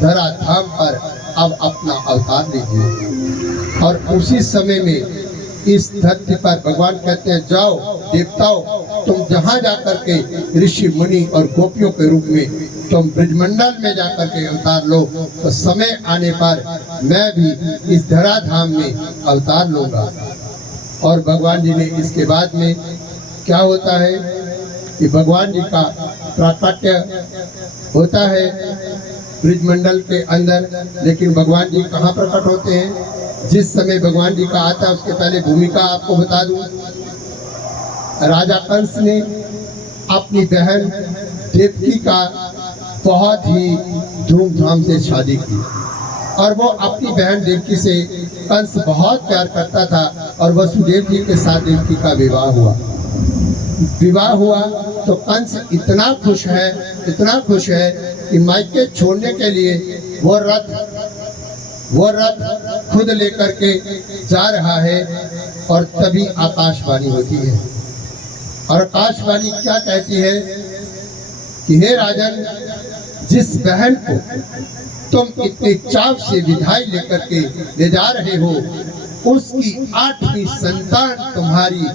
धरा धाम पर अब अपना अवतार लीजिए। और उसी समय में इस धरती पर भगवान कहते हैं, जाओ देवताओं, तुम जहां जाकर के ऋषि मुनि और गोपियों के रूप में तुम ब्रजमंडल में जाकर के अवतार लो, तो समय आने पर मैं भी इस धरा धाम में अवतार लूंगा। और भगवान जी ने इसके बाद में क्या होता है कि भगवान जी का प्राकट्य होता है ब्रजमंडल के अंदर। लेकिन भगवान जी कहाँ प्रकट होते हैं? जिस समय भगवान जी का आता है उसके पहले भूमिका आपको बता दूं। राजा कंस ने अपनी बहन देवकी का बहुत ही धूमधाम से शादी की, और वो अपनी बहन देवकी से कंस बहुत प्यार करता था। और वसुदेव जी के साथ देवकी का विवाह हुआ। विवाह हुआ तो कंस इतना खुश है, इतना खुश है कि मायके छोड़ने के लिए वो रथ खुद लेकर के जा रहा है। और तभी आकाशवाणी होती है, और आकाशवाणी क्या कहती है कि हे राजन, जिस बहन को तुम इतने चाव से विदाई लेकर के ले जा रहे हो, उसकी 8वीं संतान तुम्हारी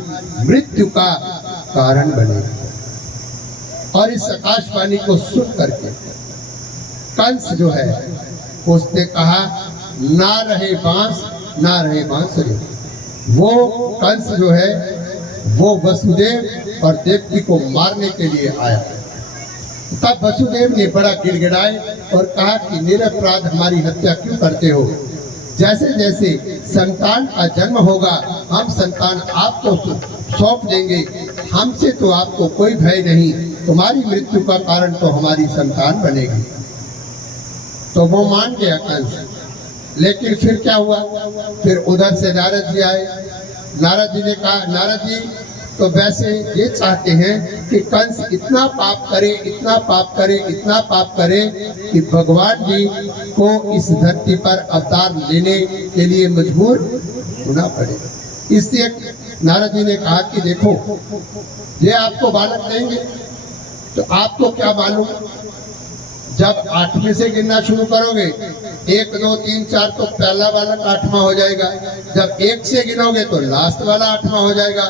मृत्यु का कारण बनेगी। और इस आकाशवाणी को सुन करके कंस जो है उसने कहा, ना रहे बांस ना रहे बांसुरी। वो कंस जो है वो वसुदेव और देवकी को मारने के लिए आया। तब वसुदेव ने बड़ा गिड़गिड़ाए और कहा कि निरपराध हमारी हत्या क्यों करते हो? जैसे जैसे संतान का जन्म होगा हम संतान आपको सौंप देंगे, हमसे तो आपको कोई भय नहीं, तुम्हारी मृत्यु का कारण तो हमारी संतान बनेगी। तो वो मान गया कंस। लेकिन फिर क्या हुआ? फिर उधर से नारद जी आए। नारद जी ने कहा, नारद जी तो वैसे ये चाहते हैं कि कंस इतना पाप करे, इतना पाप करे, इतना पाप करे कि भगवान जी को इस धरती पर अवतार लेने के लिए मजबूर होना पड़े। इसलिए नारद जी ने कहा कि देखो, ये आपको बालक देंगे तो आपको क्या मालूम, जब 8वें से गिनना शुरू करोगे, 1 2 3 4 तो पहला वाला 8वां हो जाएगा। जब 1 से गिनोगे तो लास्ट वाला 8वां हो जाएगा।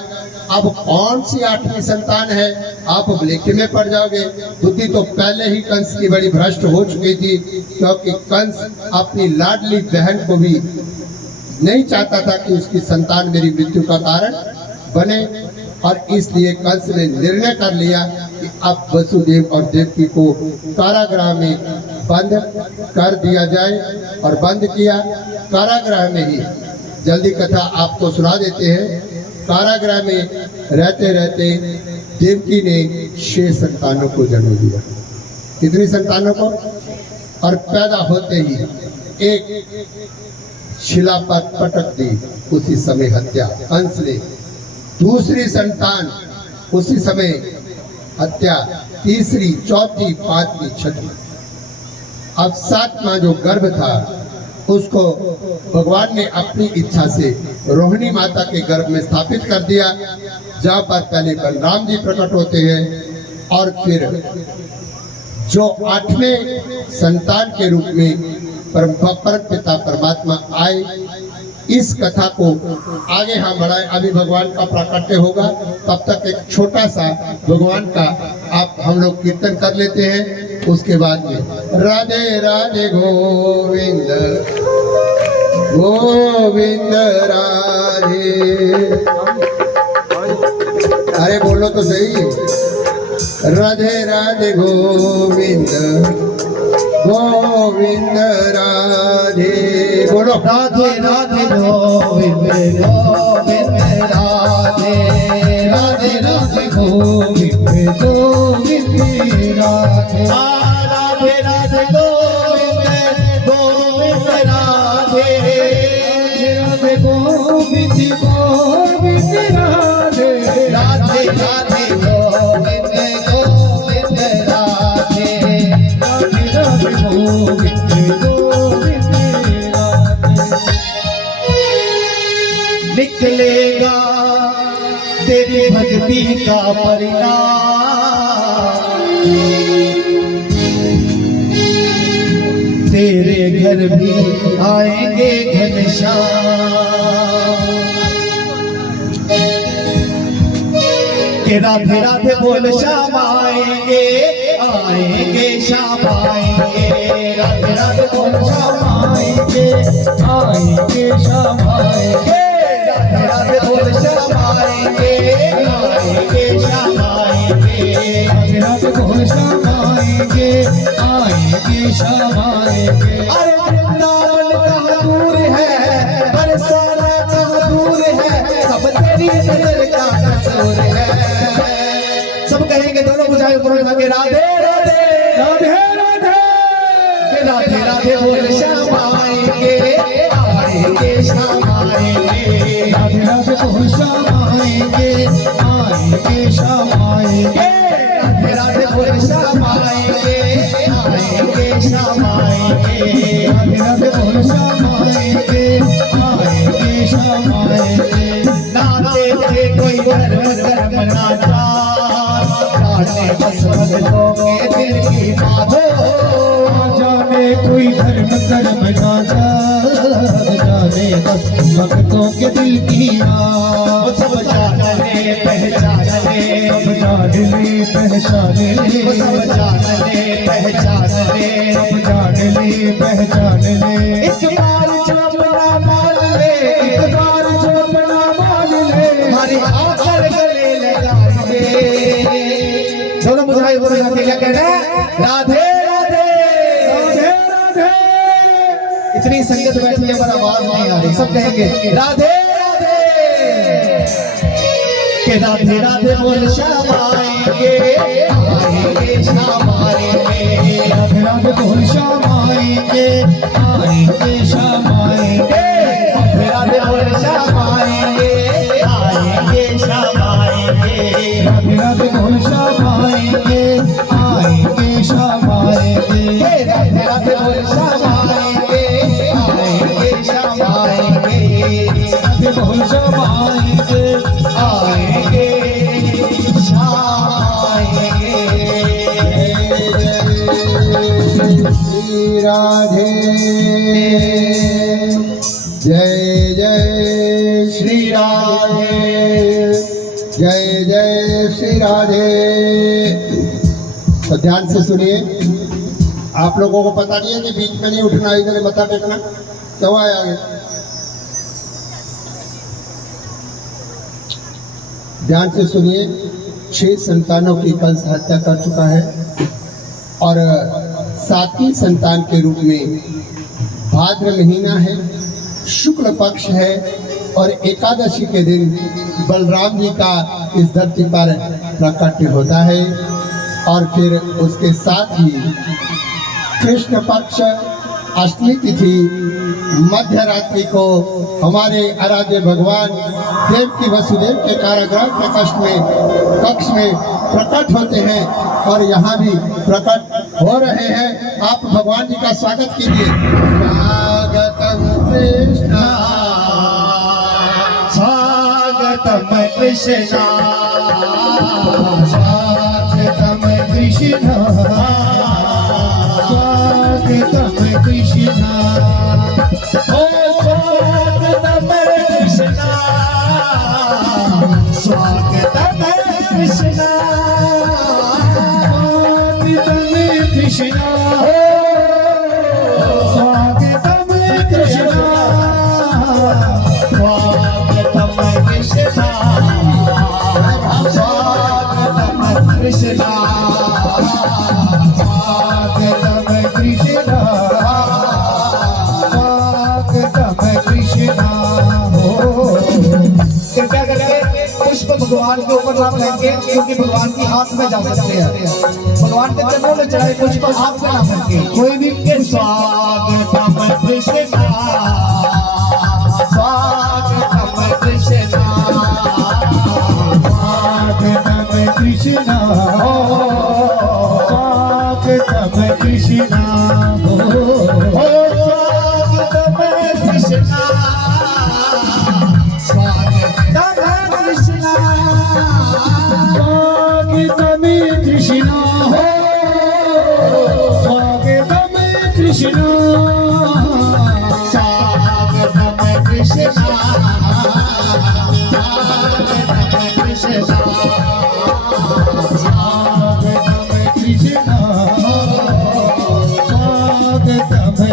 अब कौन सी 8वीं संतान है, आप लेखे में पड़ जाओगे। बुद्धि तो पहले ही कंस की बड़ी भ्रष्ट हो चुकी थी, क्योंकि कंस अपनी लाडली बहन को भी नहीं चाहता था कि उसकी संतान मेरी मृत्यु का कारण बने। और इसलिए कंस ने निर्णय कर लिया कि अब वसुदेव और देवकी को कारागृह में बंद कर दिया जाए। और बंद किया कारागृह में ही। जल्दी कथा आपको सुना देते हैं। कारागृह में रहते रहते देवकी ने 6 संतानों को जन्म दिया। कितनी संतानों को? और पैदा होते ही एक शिला पर पटक दी, उसी समय हत्या कंस ने। दूसरी संतान उसी समय हत्या, तीसरी, चौथी, 5वीं, 6वीं। अब 7वां जो गर्भ था उसको भगवान ने अपनी इच्छा से रोहिणी माता के गर्भ में स्थापित कर दिया, जहाँ पर पहले बलराम जी प्रकट होते हैं और फिर जो 8वें संतान के रूप में परम पिता परमात्मा आए। इस कथा को आगे हम बढ़ाएं। अभी भगवान का प्राकट्य होगा, तब तक एक छोटा सा भगवान का आप हम लोग कीर्तन कर लेते हैं। उसके बाद में राधे राधे गोविंद गोविंद राधे। अरे बोलो तो सही। राधे राधे गोविंद गोविंद राधे। बोलो राधे राधे गोविंद गोविंद राधे राधे राधे गोविंद गोविंद राधे। राधे राधे गोविंद गोविंद राधे राधे गोविंद गोविंद राधे। राधे राधे गोविंद गोविंद राधे राधे राधे गोविंद गोविंद राधे। निकलेगा तेरी भक्ति का परिणाम, तेरे घर भी आएंगे घनश्याम। के राधे राधे बोल श्याम आएंगे आएंगे श्याम आएंगे। राधे राधे बोल श्याम आएंगे आएंगे श्याम आएंगे। राधे राधे बोल श्याम आएंगे आएंगे श्याम आएंगे। राधे राधे बोल श्याम आएंगे आएंगे श्याम आएंगे। अरे वृंदावन कहाँ दूर है, बरसाना कहाँ दूर है, सब तेरी नजर का कसूर है। सब कहेंगे दोनों बुझाए ऊपर उठा के राधे राधे राधे राधे। राधे राधे बोल श्याम आएंगे आएंगे श्याम आएंगे। राधे राधे बोल श्याम आएंगे आएंगे श्याम आएंगे। राधे राधे बोल श्याम आएंगे आएंगे श्याम आएंगे। राधे राधे बोल श्याम आएंगे आएंगे श्याम आएंगे। नाते थे कोई धर्म धर्म नाचा, जाने बस भक्तों के दिल की बातों। जाने कोई धर्म कर्म नाचा, जाने बस भक्तों के दिल की बात। सब जानने पहचानने, सब जानने पहचानने, सब जानने पहचानने, सब जानने पहचानने। इस बार जो अपना मान ले, इस बार जो अपना मान ले, हमारी आकर गले लगाएंगे। दोनों बुझाई बोल रहे क्या कहना है? राधे राधे राधे राधे। इतनी संगत बैठी है पर आवाज नहीं आ रही, सब कहेंगे राधे राधे। के राधे राधे बोल श्याम आएंगे आएंगे श्याम आएंगे। राधे राधे बोल श्याम आएंगे आएंगे श्याम आएंगे। राधे राधे बोल श्याम आएंगे आएंगे श्याम आएंगे। राधे राधे बोल श्याम आएंगे आएंगे श्याम आएंगे। राधे राधे बोल श्याम आएंगे आएंगे श्याम आएंगे। राधे बोल श्याम आएंगे आएंगे श्याम आएंगे। श्री राधे जय जय श्री राधे जय जय श्री राधे। तो ध्यान से सुनिए, आप लोगों को पता नहीं है कि बीच में नहीं उठना, इधर मत्था टेकना। तो आए आगे ध्यान से सुनिए। 6 संतानों की कंस हत्या कर चुका है और 7वीं संतान के रूप में भाद्र महीना है, शुक्ल पक्ष है और एकादशी के दिन बलराम जी का इस धरती पर प्राकट्य होता है। और फिर उसके साथ ही कृष्ण पक्ष अष्टमी तिथि मध्य रात्रि को हमारे आराध्य भगवान देव की वसुदेव के कारागृह कक्ष में प्रकट होते हैं और यहाँ भी प्रकट हो रहे हैं। आप भगवान जी का स्वागत कीजिए। स्वागतम कृष्णा स्वागतम कृष्णा स्वागतम कृष्णा स्वागतम कृष्णा। ओ स्वागतम कृष्णा स्वागतम कृष्णा स्वागतम कृष्णा स्वागतम कृष्णा स्वागतम कृष्णा स्वागतम कृष्णा। भगवान के ऊपर ना फेंके, क्योंकि भगवान की हाथ में जा सकते हैं। भगवान के चरणों में चढ़ाए पुष्प हाथ में ना फेंके कोई भी। के स्वागतम कृष्णा, स्वागतम कृष्णा, स्वागतम कृष्णा, स्वागतम कृष्णा, स्वागतम कृष्णा, स्वागतम कृष्णा, स्वागतम कृष्णा, स्वागतम कृष्णा, स्वागतम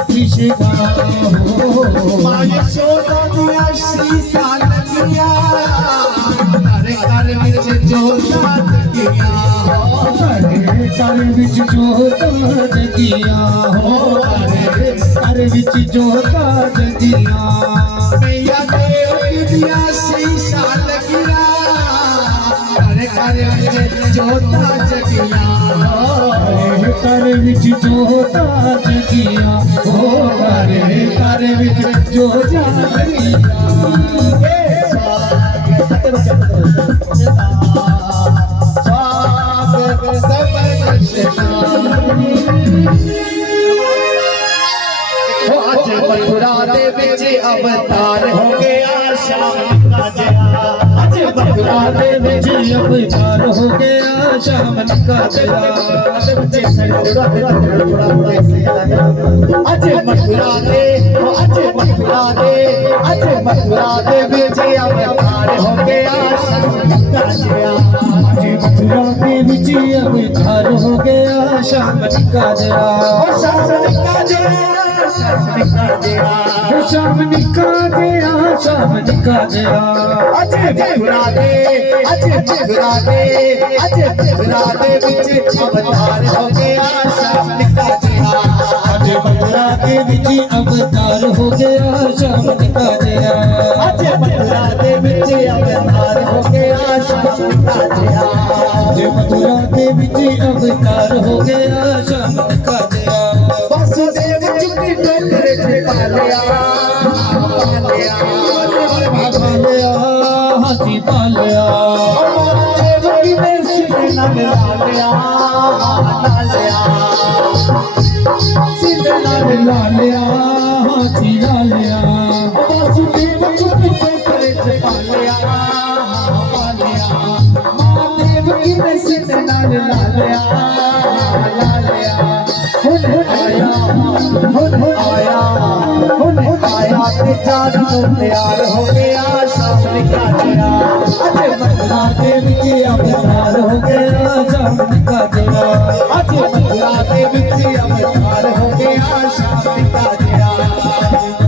कृष्णा, यशोदा दिया शीशा लगिया, तारे तारे विच जोता जगिया, तारे तारे विच जोता जगिया, तारे विच जोता जगिया, मैया देव दिया शीशा लगिया, तारे तारे विच जोता जगिया, तारे विच जोता जगिया, तारे विच जोता जगिया। आज मथुरा दे विच अवतार हो गया श्याम का जया, आज मथुरा दे विच अवतार हो गया श्याम का जया, आज मथुरा दे, आज मथुरा दे विच अवतार हो गया श्याम का जया, आज मथुरा दे विच अवतार हो गया श्याम का जया, श्याम का जया, श्याम का जया, श्याम का जया, आज मथुरा दे, आज मथुरा दे, आज मथुरा दे विच अवतार हो गया श्याम का जया, आज मथुरा दे विच अवतार हो गया श्याम का जया, आज मथुरा दे विच अवतार हो गया श्याम का जया, आज मथुरा दे विच अवतार हो गया श्याम का जया, वासुदेव चुप्पी टोकरे छुपा लिया, पालिया, हाथी पालिया, देवकी ने सिर लालिया, लालिया, सिर लालिया, हाथी लालिया, वासुदेव चुप्पी टोकरे छुपा लिया, पालिया, देवकी ने सिर लालिया, लालिया, आया, आया, आया ते जादू तैयार हो गया श्याम का जया, आज मथुरा दे विच अवतार हो गया श्याम का जया, आज मथुरा दे विच अवतार हो गया श्याम का जया,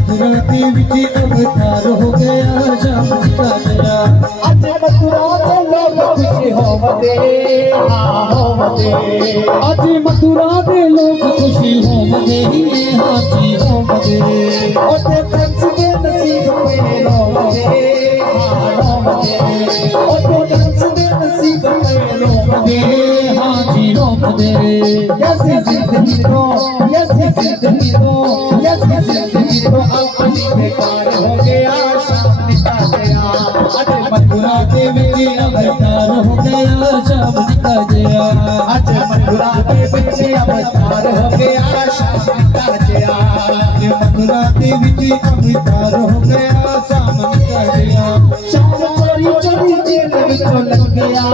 मथुरा दे विच अवतार हो गया श्याम का जया, आज मथुरा दे लोग खुशी होवते, होवते, आज मथुरा दे लोग खुशी होवते, हाथी होवते, ओते कंस के नसीब में रोवते, रोवते, ओते कंस के नसीब में रोवते, हाथी रोवते, यसी जिंदगी तो, यसी जिंदगी तो, यसी जिंदगी तो अपनी बेकार हो गया श्याम का जया, आज मथुरा दे विच अवतार हो गया श्याम का जया, आज मथुरा दे विच अवतार हो गया श्याम का जया, आज मथुरा दे विच अवतार हो गया श्याम का जया, श्याम चोरी चोरी जेल विचों लग गया,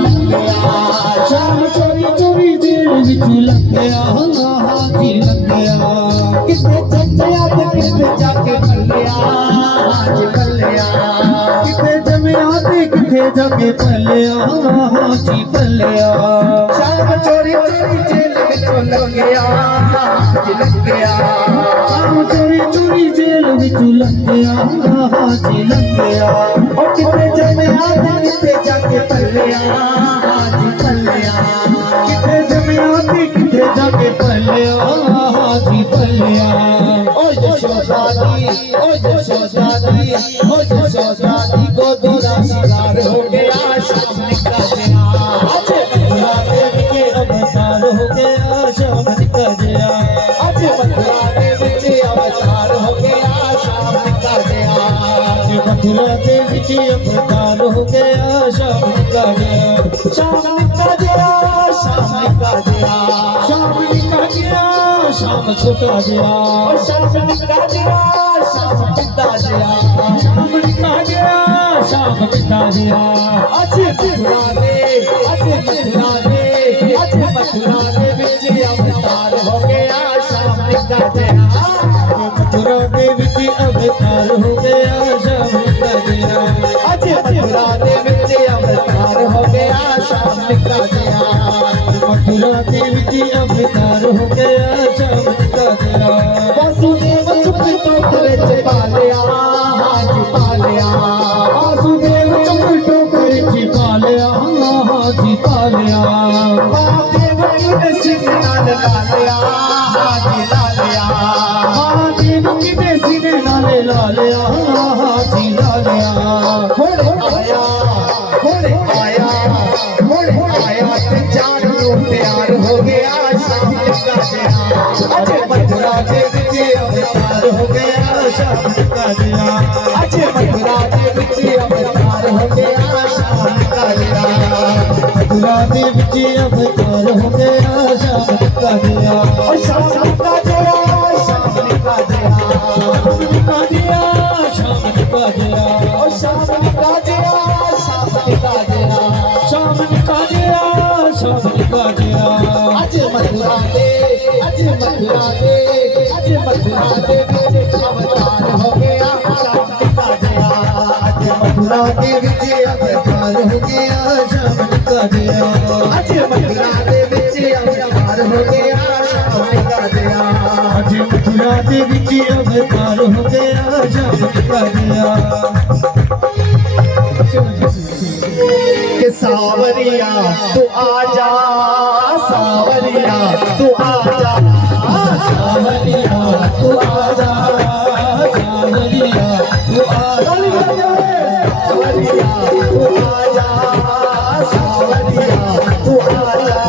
लग गया, श्याम चोरी चोरी जेल विचों लग गया, हाथी लग गया, कितने चंचया ते कितने जाके पलिया, आज पलिया, कितने जमिया ते कितने जाके पलिया, हाथी पलिया, श्याम चोरी चोरी जेल विचों लग गया, आज लग गया, श्याम चोरी चोरी जेल विचों लग गया, हाथी लग गया, और कितने जमिया ते कितने जाके पलिया, आज पलिया, कितने जमिया ते कितने जाके पलिया, हाथी पलिया, ओ यशोदा दी, ओ यशोदा दी, ओ यशोदा दी गोदी का शिकार हो मथुरा के विच अवतार हो गया शाम निका गया शाम निका गया शाम निका गया शाम निका गया शाम छुटा गया शाम निका गया शाम पिता गया शाम निका गया शाम पिता गया आज मथुरा दे विच अवतार हो गया शाम निका गया मथुरा दे विच अवतार हो गया शाम निका गया आज मथुरा दे विच अवतार हो गया शाम निका गया मथुरा दे विच अवतार हो गया शाम निका गया वासुदेव चुप टोकरे च पालिया हाथ पालिया वासुदेव चुप टोकरे च पालिया हाथ पालिया महादेव ने सिंह नाल लालिया हाथ लालिया महादेव ने सिंह नाल लालिया हाथ लालिया हुण आया ते चार लोग तैयार हो गया शाम निका गया आज मथुरा दे विच अवतार हो गया शाम निका गया आज मथुरा दे विच अवतार हो गया शाम निका गया मथुरा दे विच अवतार हो गया शाम निका गया ओ शाम निका गया शाम निका गया शाम निका गया शाम निका गया ओ शाम निका गया शाम निका गया शाम निका गया शाम निका गया आज मथुरा दे विच अवतार हो गया शाम निका गया आज मथुरा दे विच अवतार हो गया शाम निका गया आज मथुरा दे विच अवतार हो गया शाम निका गया आज मथुरा दे विच अवतार हो गया शाम निका गया कि सावरिया तू आजा सावरिया तू आजा सावरिया तू आजा सावरिया तू आजा सावरिया तू आजा सावरिया तू आजा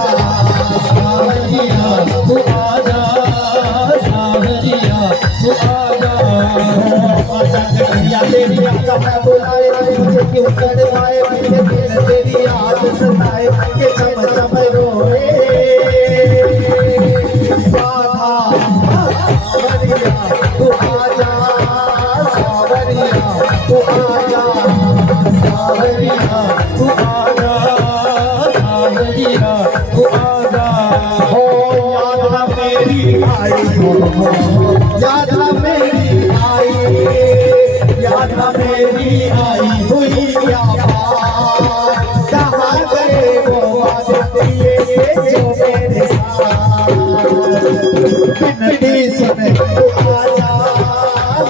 सावरिया तू आजा सावरिया तू आजा तेरी आका मैं बुलाए मुझे क्यों करवाए मुझे तेरी याद सताए के चम चम रोए सावरिया तू आजा सावरिया तू आजा सावरिया तू आजा सावरिया तू आजा हो याद मेरी आई हो याद मेरी आई याद मेरी आई हुई क्या बात कहाँ गए वो वादे दिए जो मेरे साथ बिनती सुन तू आजा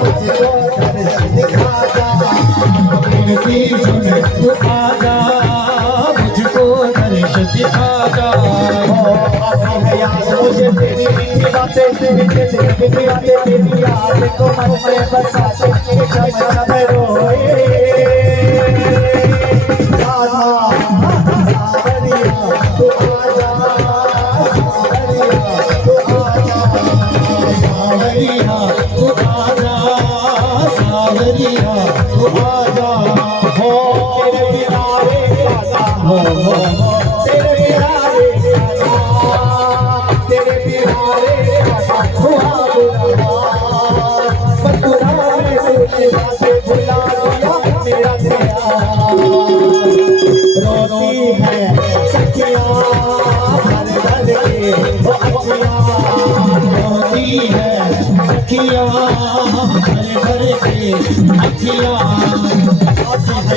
मुझको दर्शन दिखा जा बिनती सुन तू आजा मुझको दर्शन दिखा जा मुझे तेरी बातें तेरी याद को मन में बसा के चम चम रोए सावरिया तू आजा सावरिया तू आजा सावरिया तू आजा सावरिया तू आजा हो तेरे बिनारे आजा हो तेरे बिनारे तेरे बिहारे हुआ मथुरा में तुझे से भुला दिया मेरा दिया रोती है सखियां भर भर के वो अखियां रोती है सखियां भर भर के अखियां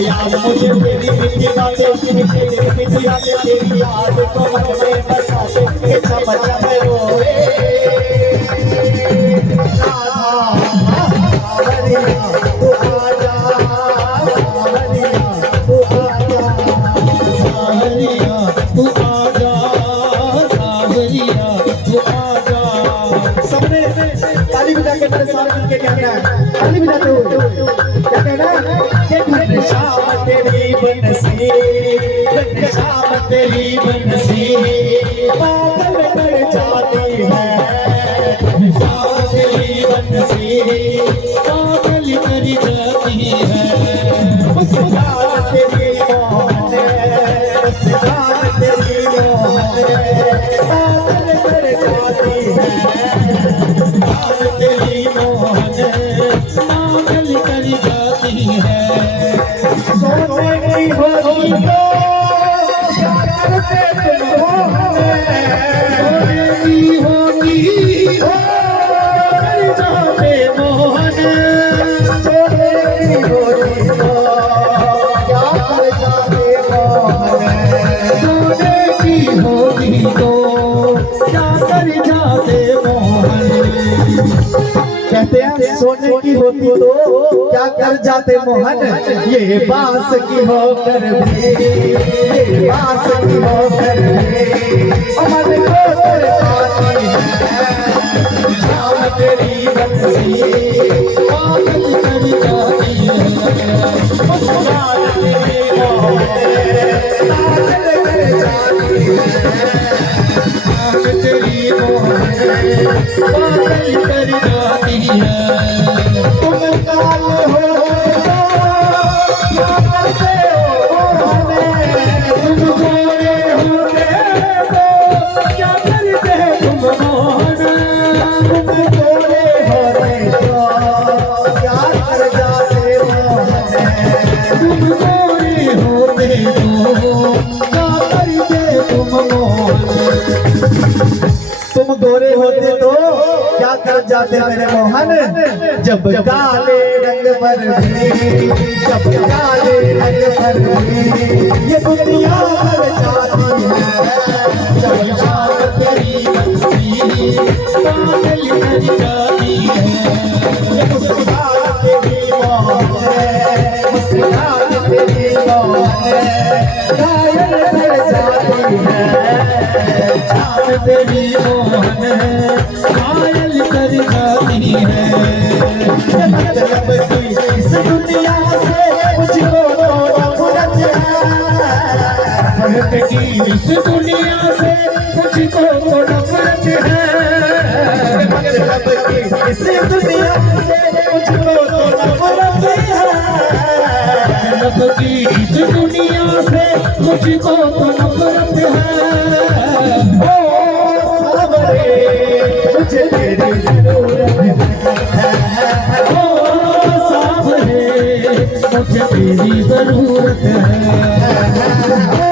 याद मुझे तेरी मीठी बातें मीठी बातें तेरी याद को मन में बसा के चम चम रोए सावरिया तू आजा सावरिया तू आजा सावरिया तू आजा सावरिया तू आजा सबने ताली बजा के मेरे साथ मिलके कहना है ताली बजाते हुए क्या कहना है कि शाम तेरी बनसी शाम तेरी बनसी पागल कर जाती है शाम तेरी बनसी पागल कर जाती है तेरी मोहन मुस्कान तेरी मोहन पागल कर जाती है मुस्कान तेरी मोहन पागल कर जाती है सोने की होती तो क्या करते तुम मोहन सोने की होती हो कर जाते मोहन सोने की होती तो क्या कर जाते मोहन सोने की होती तो क्या कर जाते मोहन कहते हैं सोने की होती तो क्या कर जाते मोहन ये बांस की होकर भी ये बांस की होकर भी अमन को कर जाती है जान तेरी बंसी पागल कर जाती है मुस्कान तेरी मोहन पागल कर जाती है जान तेरी मोहन पागल कर जाती है तुम काल हो क्या करते हो हमें तुम गोरे होते हो क्या करते तुम मोहन तुम गोरे होते हो क्या कर जाते मोहन तुम गोरे होते हो क्या करते तुम मोहन तुम गोरे होते तो क्या कर जाते मेरे मोहन जब काले रंग पर भी जब काले रंग पर भी ये दुनिया भर जाती है जब शान तेरी बंसी पागल कर जाती है मुस्कान तेरी मोहन मुस्कान तेरी मोहन घायल कर जाती है जान तेरी मोहन घायल कर जाती है मतलब की इस दुनिया से मुझको तो नफरत है की इस दुनिया से मुझको तो नफरत है मतलब की इस दुनिया से मुझको तो नफरत है मतलब की इस दुनिया से मुझको तो नफरत है मुझे तेरी जरूरत है ओ सावरे मुझे तेरी जरूरत है ओ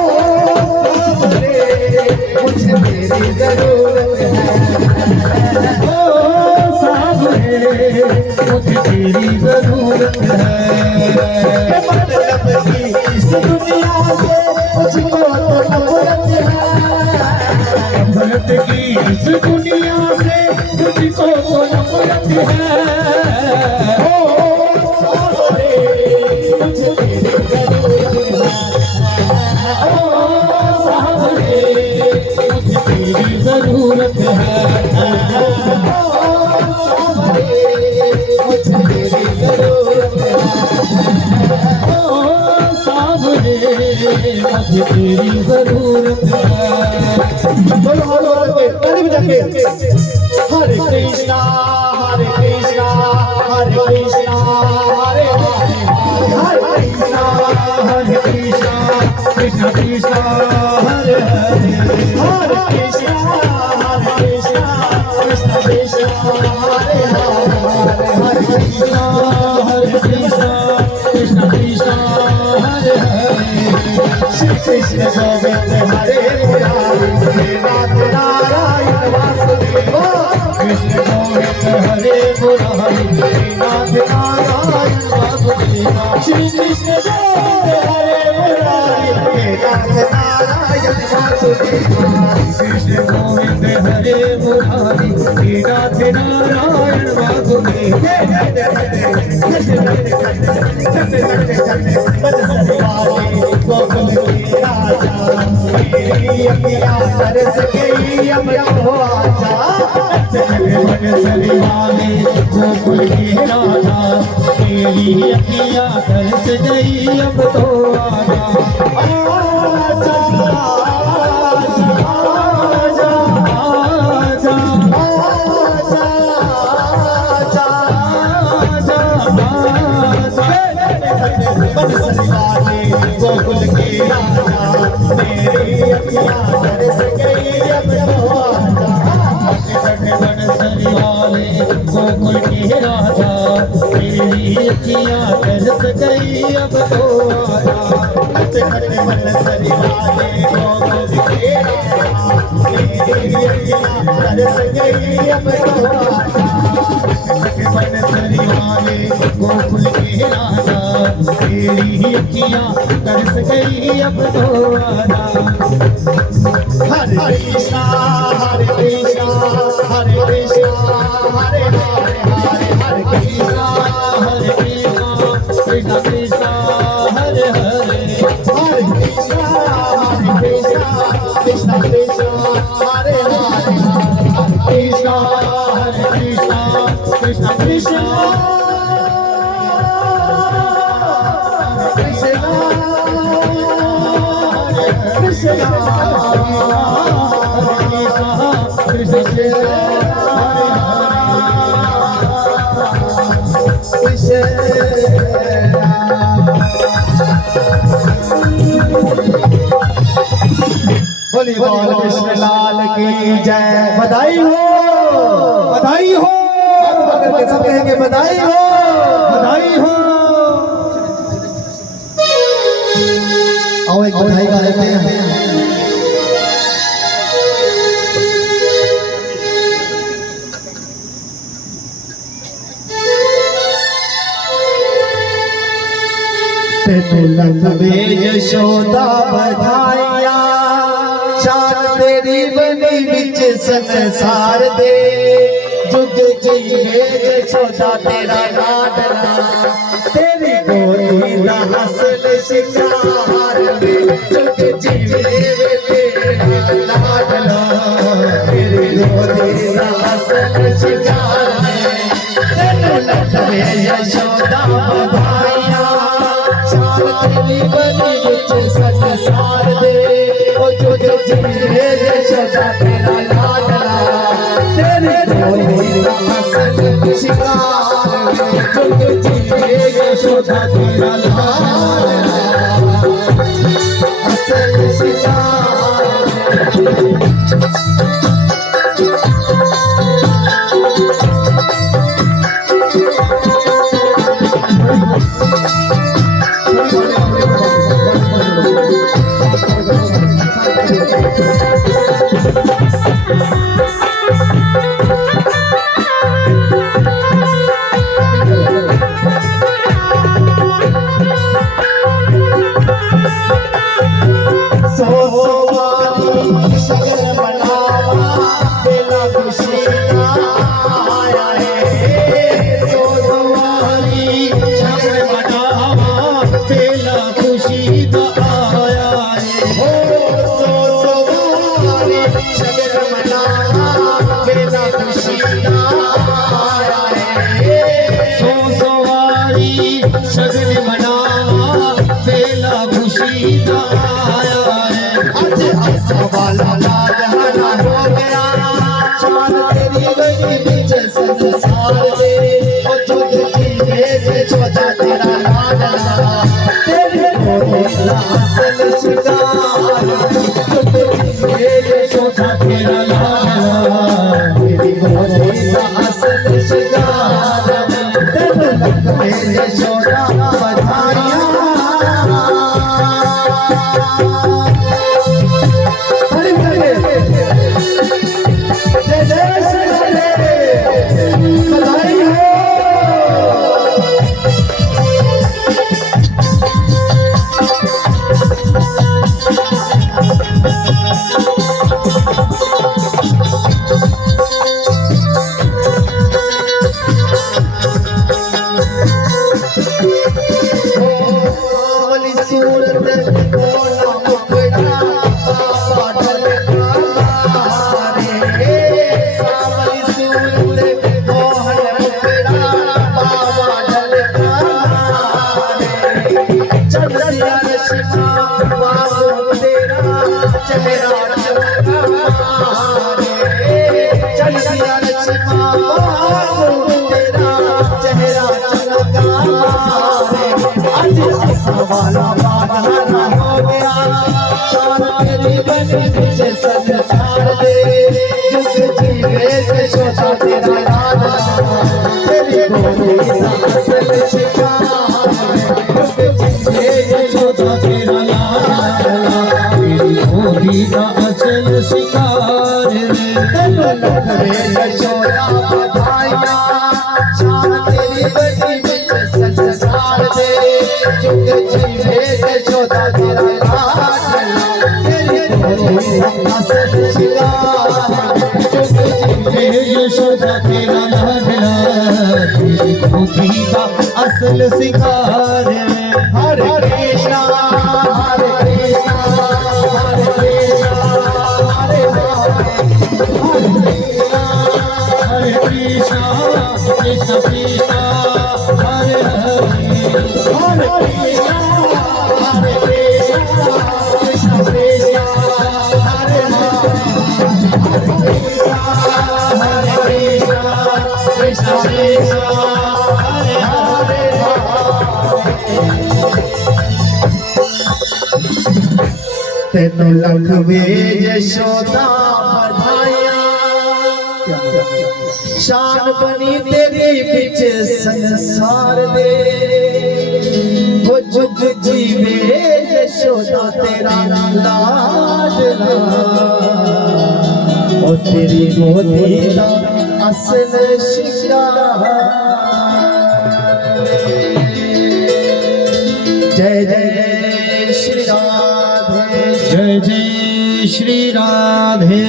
सावरे मुझे तेरी जरूरत है ओ सावरे मुझे तेरी जरूरत है मतलब की इस दुनिया से मुझको तो नफरत है नफरत की इस दुनिया से मुझको तो नफरत है ओ सावरे मुझे तेरी जरूरत है ओ सावरे मुझे तेरी जरूरत है ओ सावरे मुझे तेरी जरूरत है ओ सावरे मुझे तेरी जरूरत है बोलो बोलो ताली बजा के हरे कृष्णा हरे कृष्णा हरे कृष्णा हरे हरे कृष्णा हरे कृष्णा कृष्णा कृष्णा हरे हरे हरे कृष्णा कृष्णा कृष्णा हरे हरे हरे कृष्णा कृष्णा कृष्णा हरे हरे श्री कृष्ण गोविंद हरे मुरारी नाथ नारायण वासुदेव कृष्ण गोविंद हरे मुरारी नाथ नारायण वासुदेव श्री कृष्ण गोविंद हरे मुरारी नाथ नारायण वासुदेव कृष्ण गोविंद हरे मुरारी नाथ नारायण वासुदेव गोकुल के राजा मेरी अखियाँ तरस गई अब हो आजा मन सलिवाने गोकुल के राजा मेरी अखियाँ तरस गई अब तो आजा आजा आजा आजा आजा आजा अखियां तरस गई अब तो आजा खट खट मन सरियाले गोकुल के राजा मेरी अखियां तरस गई अब तो आजा खट मन सरियाले गोकुल के राजा मेरी अखियां तरस गई अब तो आजा हरे कृष्णा हरे कृष्णा हरे कृष्णा हरे हरे हरे हरे कृष्णा कृष्णा कृष्णा हरे हरे हरे कृष्णा कृष्णा कृष्णा हरे हरे कृष्णा हरे कृष्णा कृष्णा कृष्णा बोली बोल कृष्ण लाल की जय बधाई हो बधाई हो करके सब कहेंगे बधाई हो बधाई हो आओ एक बधाई गा लेते हैं लंग में यशोदा बधाइया शान तेरी बनी बिच संसार दे जुग जीवे यशोदा तेरा लाडला तेरी गोदी दा हसल शिकार में जुग जीवे तेरा लाडला तेरी गोदी दा हसल शिकार में तेरे लंग में यशोदा बधाइया तेरी बनी बिच संसार दे ओ जुग जीवे यशोदा तेरा लाडला तेरी गोदी दा हसल शिकार में जुग जीवे यशोदा तेरा लाडला हसल शिकार वाला बादहरा हो गया शान तेरी बनी बिच संसार दे ओ जुग जीवे यशोदा तेरा लाडला तेरी गोदी दा हसल शिकार जुग जीवे यशोदा तेरा लाडला तेरी गोदी दा हसल शिकार तेरे लंग में यशोदा बधाइयां वाला बादहरा हो गया शान तेरी बनी बिच संसार दे जुग जीवे यशोदा तेरा लाडला तेरी गोदी दा हसल शिकार गोपी का असल शिकार रे तेनु लखवे यशोदा बधाइया शान तेरी बड़ी बिच संसार दे जुग जीवे यशोदा तेरा लाडला तेरी गोपी का असल शिकार जुग जीवे यशोदा तेरा लाडला तेरी गोपी का असल शिकार रे हरे कृष्णा हरे कृष्णा हरे कृष्णा हरे हरे कृष्णा कृष्ण कृष्ण हरे हरे कृष्णा हरे कृष्णा कृष्ण कृष्ण हरे हरे कृष्ण कृष्ण हरे हरे तेनु लखवे यशोदा बधाइया शान बनी तेरी बिच संसार दे वो जुग जीवे यशोदा तेरा लाडला ओ तेरी गोदी दा असल शिकार जय जय श्री राधे जय जय श्री राधे।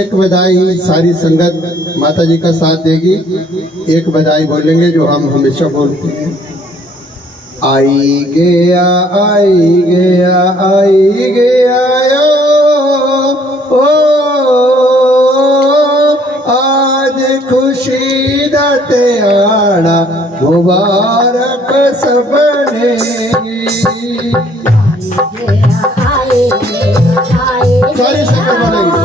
एक बधाई सारी संगत माता जी का साथ देगी। एक बधाई बोलेंगे जो हम हमेशा बोलते हैं। आई गया आई गया आई गया ओ आज खुशी दा त्याड़ा मुबारक सबने सारी संगत बोलेंगे।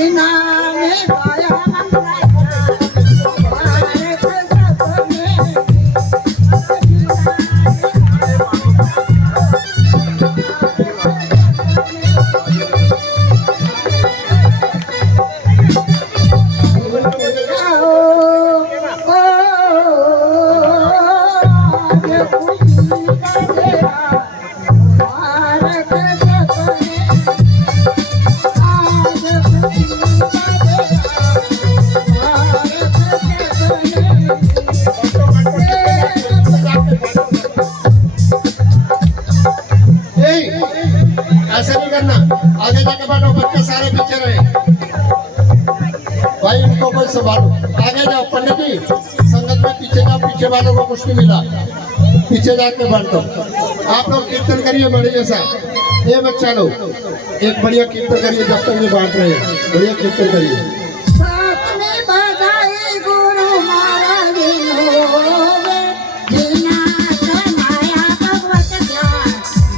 बिना में पाया भारत सपने ऐसा नहीं करना, आगे जाके बैठो, बच्चे सारे पीछे रहे। भाई इनको कोई संभालो, आगे जाओ। पंडित जी संगत में पीछे जाओ, पीछे वालों को कुछ नहीं मिला, पीछे जाके बैठो। आप लोग कीर्तन करिए बढ़िया सा। ये बच्चा लोग एक बढ़िया कीर्तन करिए, जब तक ये बांट रहे हैं बढ़िया कीर्तन करिए। साथ में बधाई गुरु महाराज होवे बिना समाया भगवत ज्ञान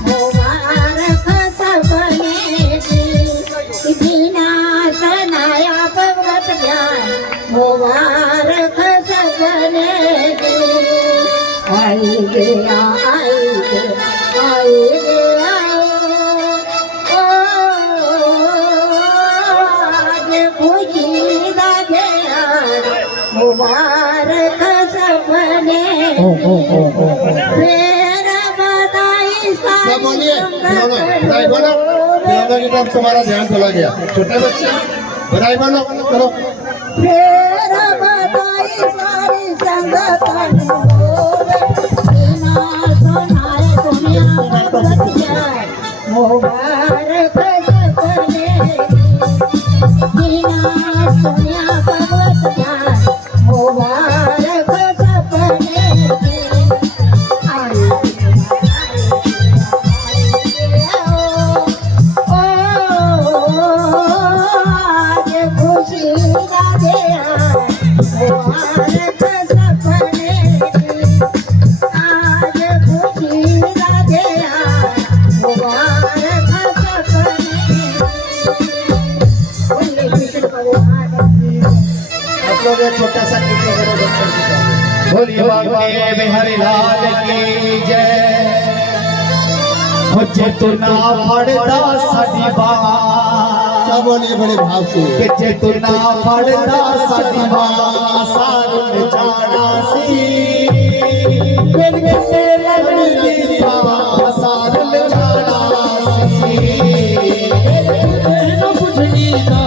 मुबारक सबने की बिना समाया भगवत ज्ञान मुबारक सबने की आई गया आई गया आई गया ओ आज खुशी दा गया मुबारक सपने फिर बधाई सब बोलिए, खिलौना बधाई बोलो। खिलौना की तरफ तुम्हारा ध्यान चला गया। छोटे बच्चे बधाई बोलो, करो। फिर बधाई सारी संगत होवे बिना सुनाए दुनिया भगवत ज्ञान मुबारक सपने बिना सुनिया भगवत ज्ञान मुबारक सपने आई आज खुशी दा गया मुबारक सपने आज खुशी दा गया मुबारक सपने बोले कृष्ण भगवान की आप लोग एक छोटा सा कीर्तन करो बच्चों के साथ। बोलिए बांके बिहारी लाल की जय। मुझे तू ना फड़दा साडी बात, सब बोलिए बड़े भाव से। कि जे तू ना फड़दा साडी बात सारुल जाना सी फिर किते लगदी था सारुल जाना सी न बुझनी का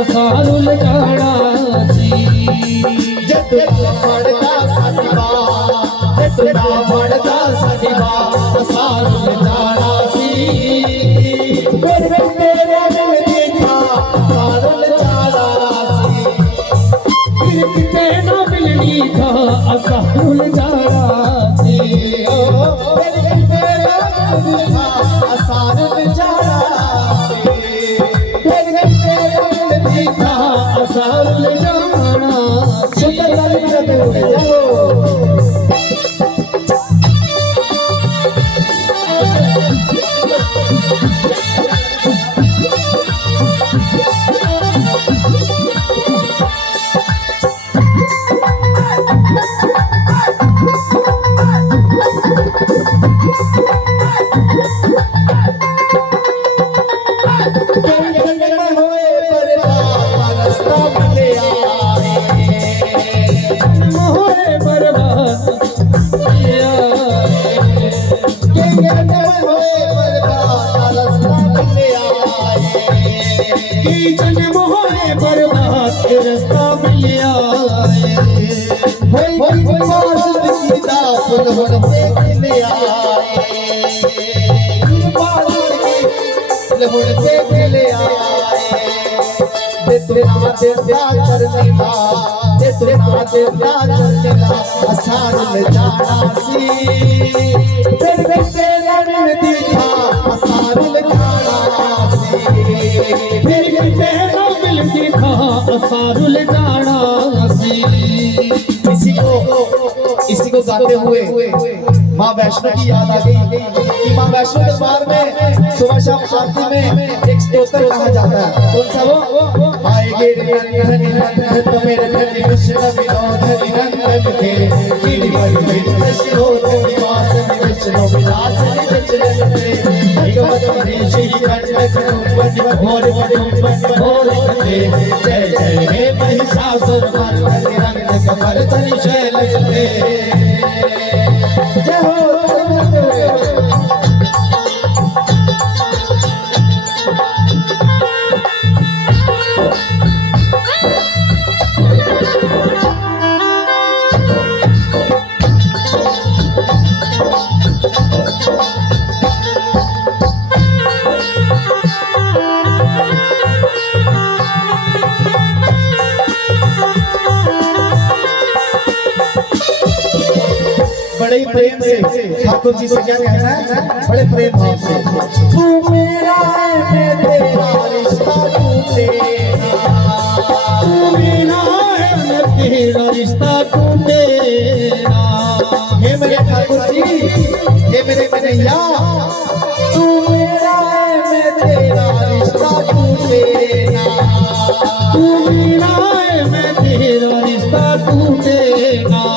असारुल जाना सी जे तू ना फड़दा साडी बात जे तू ना फड़दा साडी बात सारुल जाना सी फिर किते लगदी था सारुल जाना सी फिर किते न मिलनी था असारुल जाना सी ओ फिर किते लगदी था सारुल जाना सी फिर किते लगदी था असारुल जाना सी सुंदर लाल करते हुए जाओ। मोहे बर्बाद किया की जन मोहे बर्बाद के रास्ता मिलिया फिर किते न मिलती था असारुल जाना सी इसी को गाते हुए माँ वैष्णो की याद आ गई कि माँ वैष्णो दरबार में सुबह शाम आरती में एक स्तोत्र कहा जाता है। कौन सा वो? हाय गिरनंदन नंदन मेरे धनी कृष्ण विनोदन नंदन के गिरिवर कृष्ण निवास विष्णु विलास विचलन के भगवत श्री कंटक भोर भोर के जय जय हे महिषासुर मर्दनि रंग कमर धनि शैल सुते जय हो बड़े ही प्रेम से ठाकुर जी से क्या कहना है, बड़े प्रेम भाव से तू मेरा है मैं तेरा रिश्ता टूटेगा, तू मेरा है मैं तेरा रिश्ता टूटेगा। हे मेरे ठाकुर जी, हे मेरे कन्हैया, तू मेरा है मैं तेरा रिश्ता टूटेगा, तू मेरा है मैं तेरा रिश्ता टूटेगा।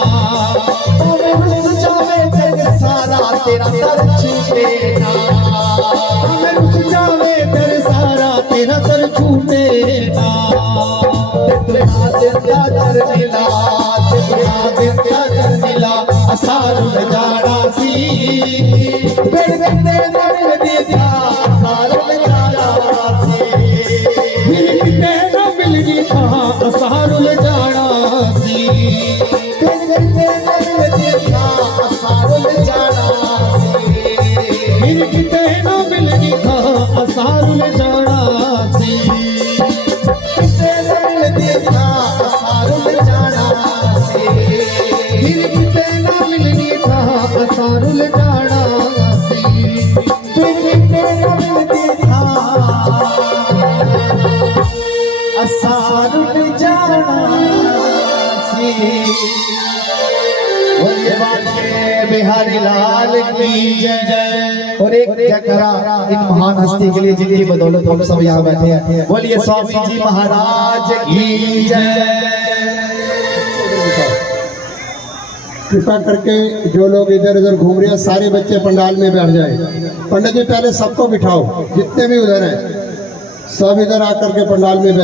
सारा तेरा दर छूटेगा, हमें रुस जावे तेरे सारा तेरा दर छूटेगा। तेरा दर मिला, तेरा दर मिला, असार जाड़ा सी फिर कहते दर दिया असार जाड़ा सी फिर कहते न मिल गई कहाँ असार जाड़ा सी फिर कहते न मिल दिया असार जाड़ा सी फिर कहते न मिल गई कहाँ असार जाड़ा सी कहते न मिल दिया असार जाड़ा सी फिर कहते न मिल गई कहाँ असार जाड़ा सी फिर कहते न मिल दिया असार जाड़ा सी। बोलिए बांके बिहारी लाल की जय। और एक जयकारा इन महान हस्ती के लिए जिनकी बदौलत हम सब यहाँ बैठे हैं। बोलिए स्वामी जी महाराज की जय। कृपा करके जो लोग इधर उधर घूम रहे हैं सारे बच्चे पंडाल में बैठ जाए। पंडित जी पहले सबको बिठाओ, जितने भी उधर हैं सब इधर आकर के पंडाल में बैठ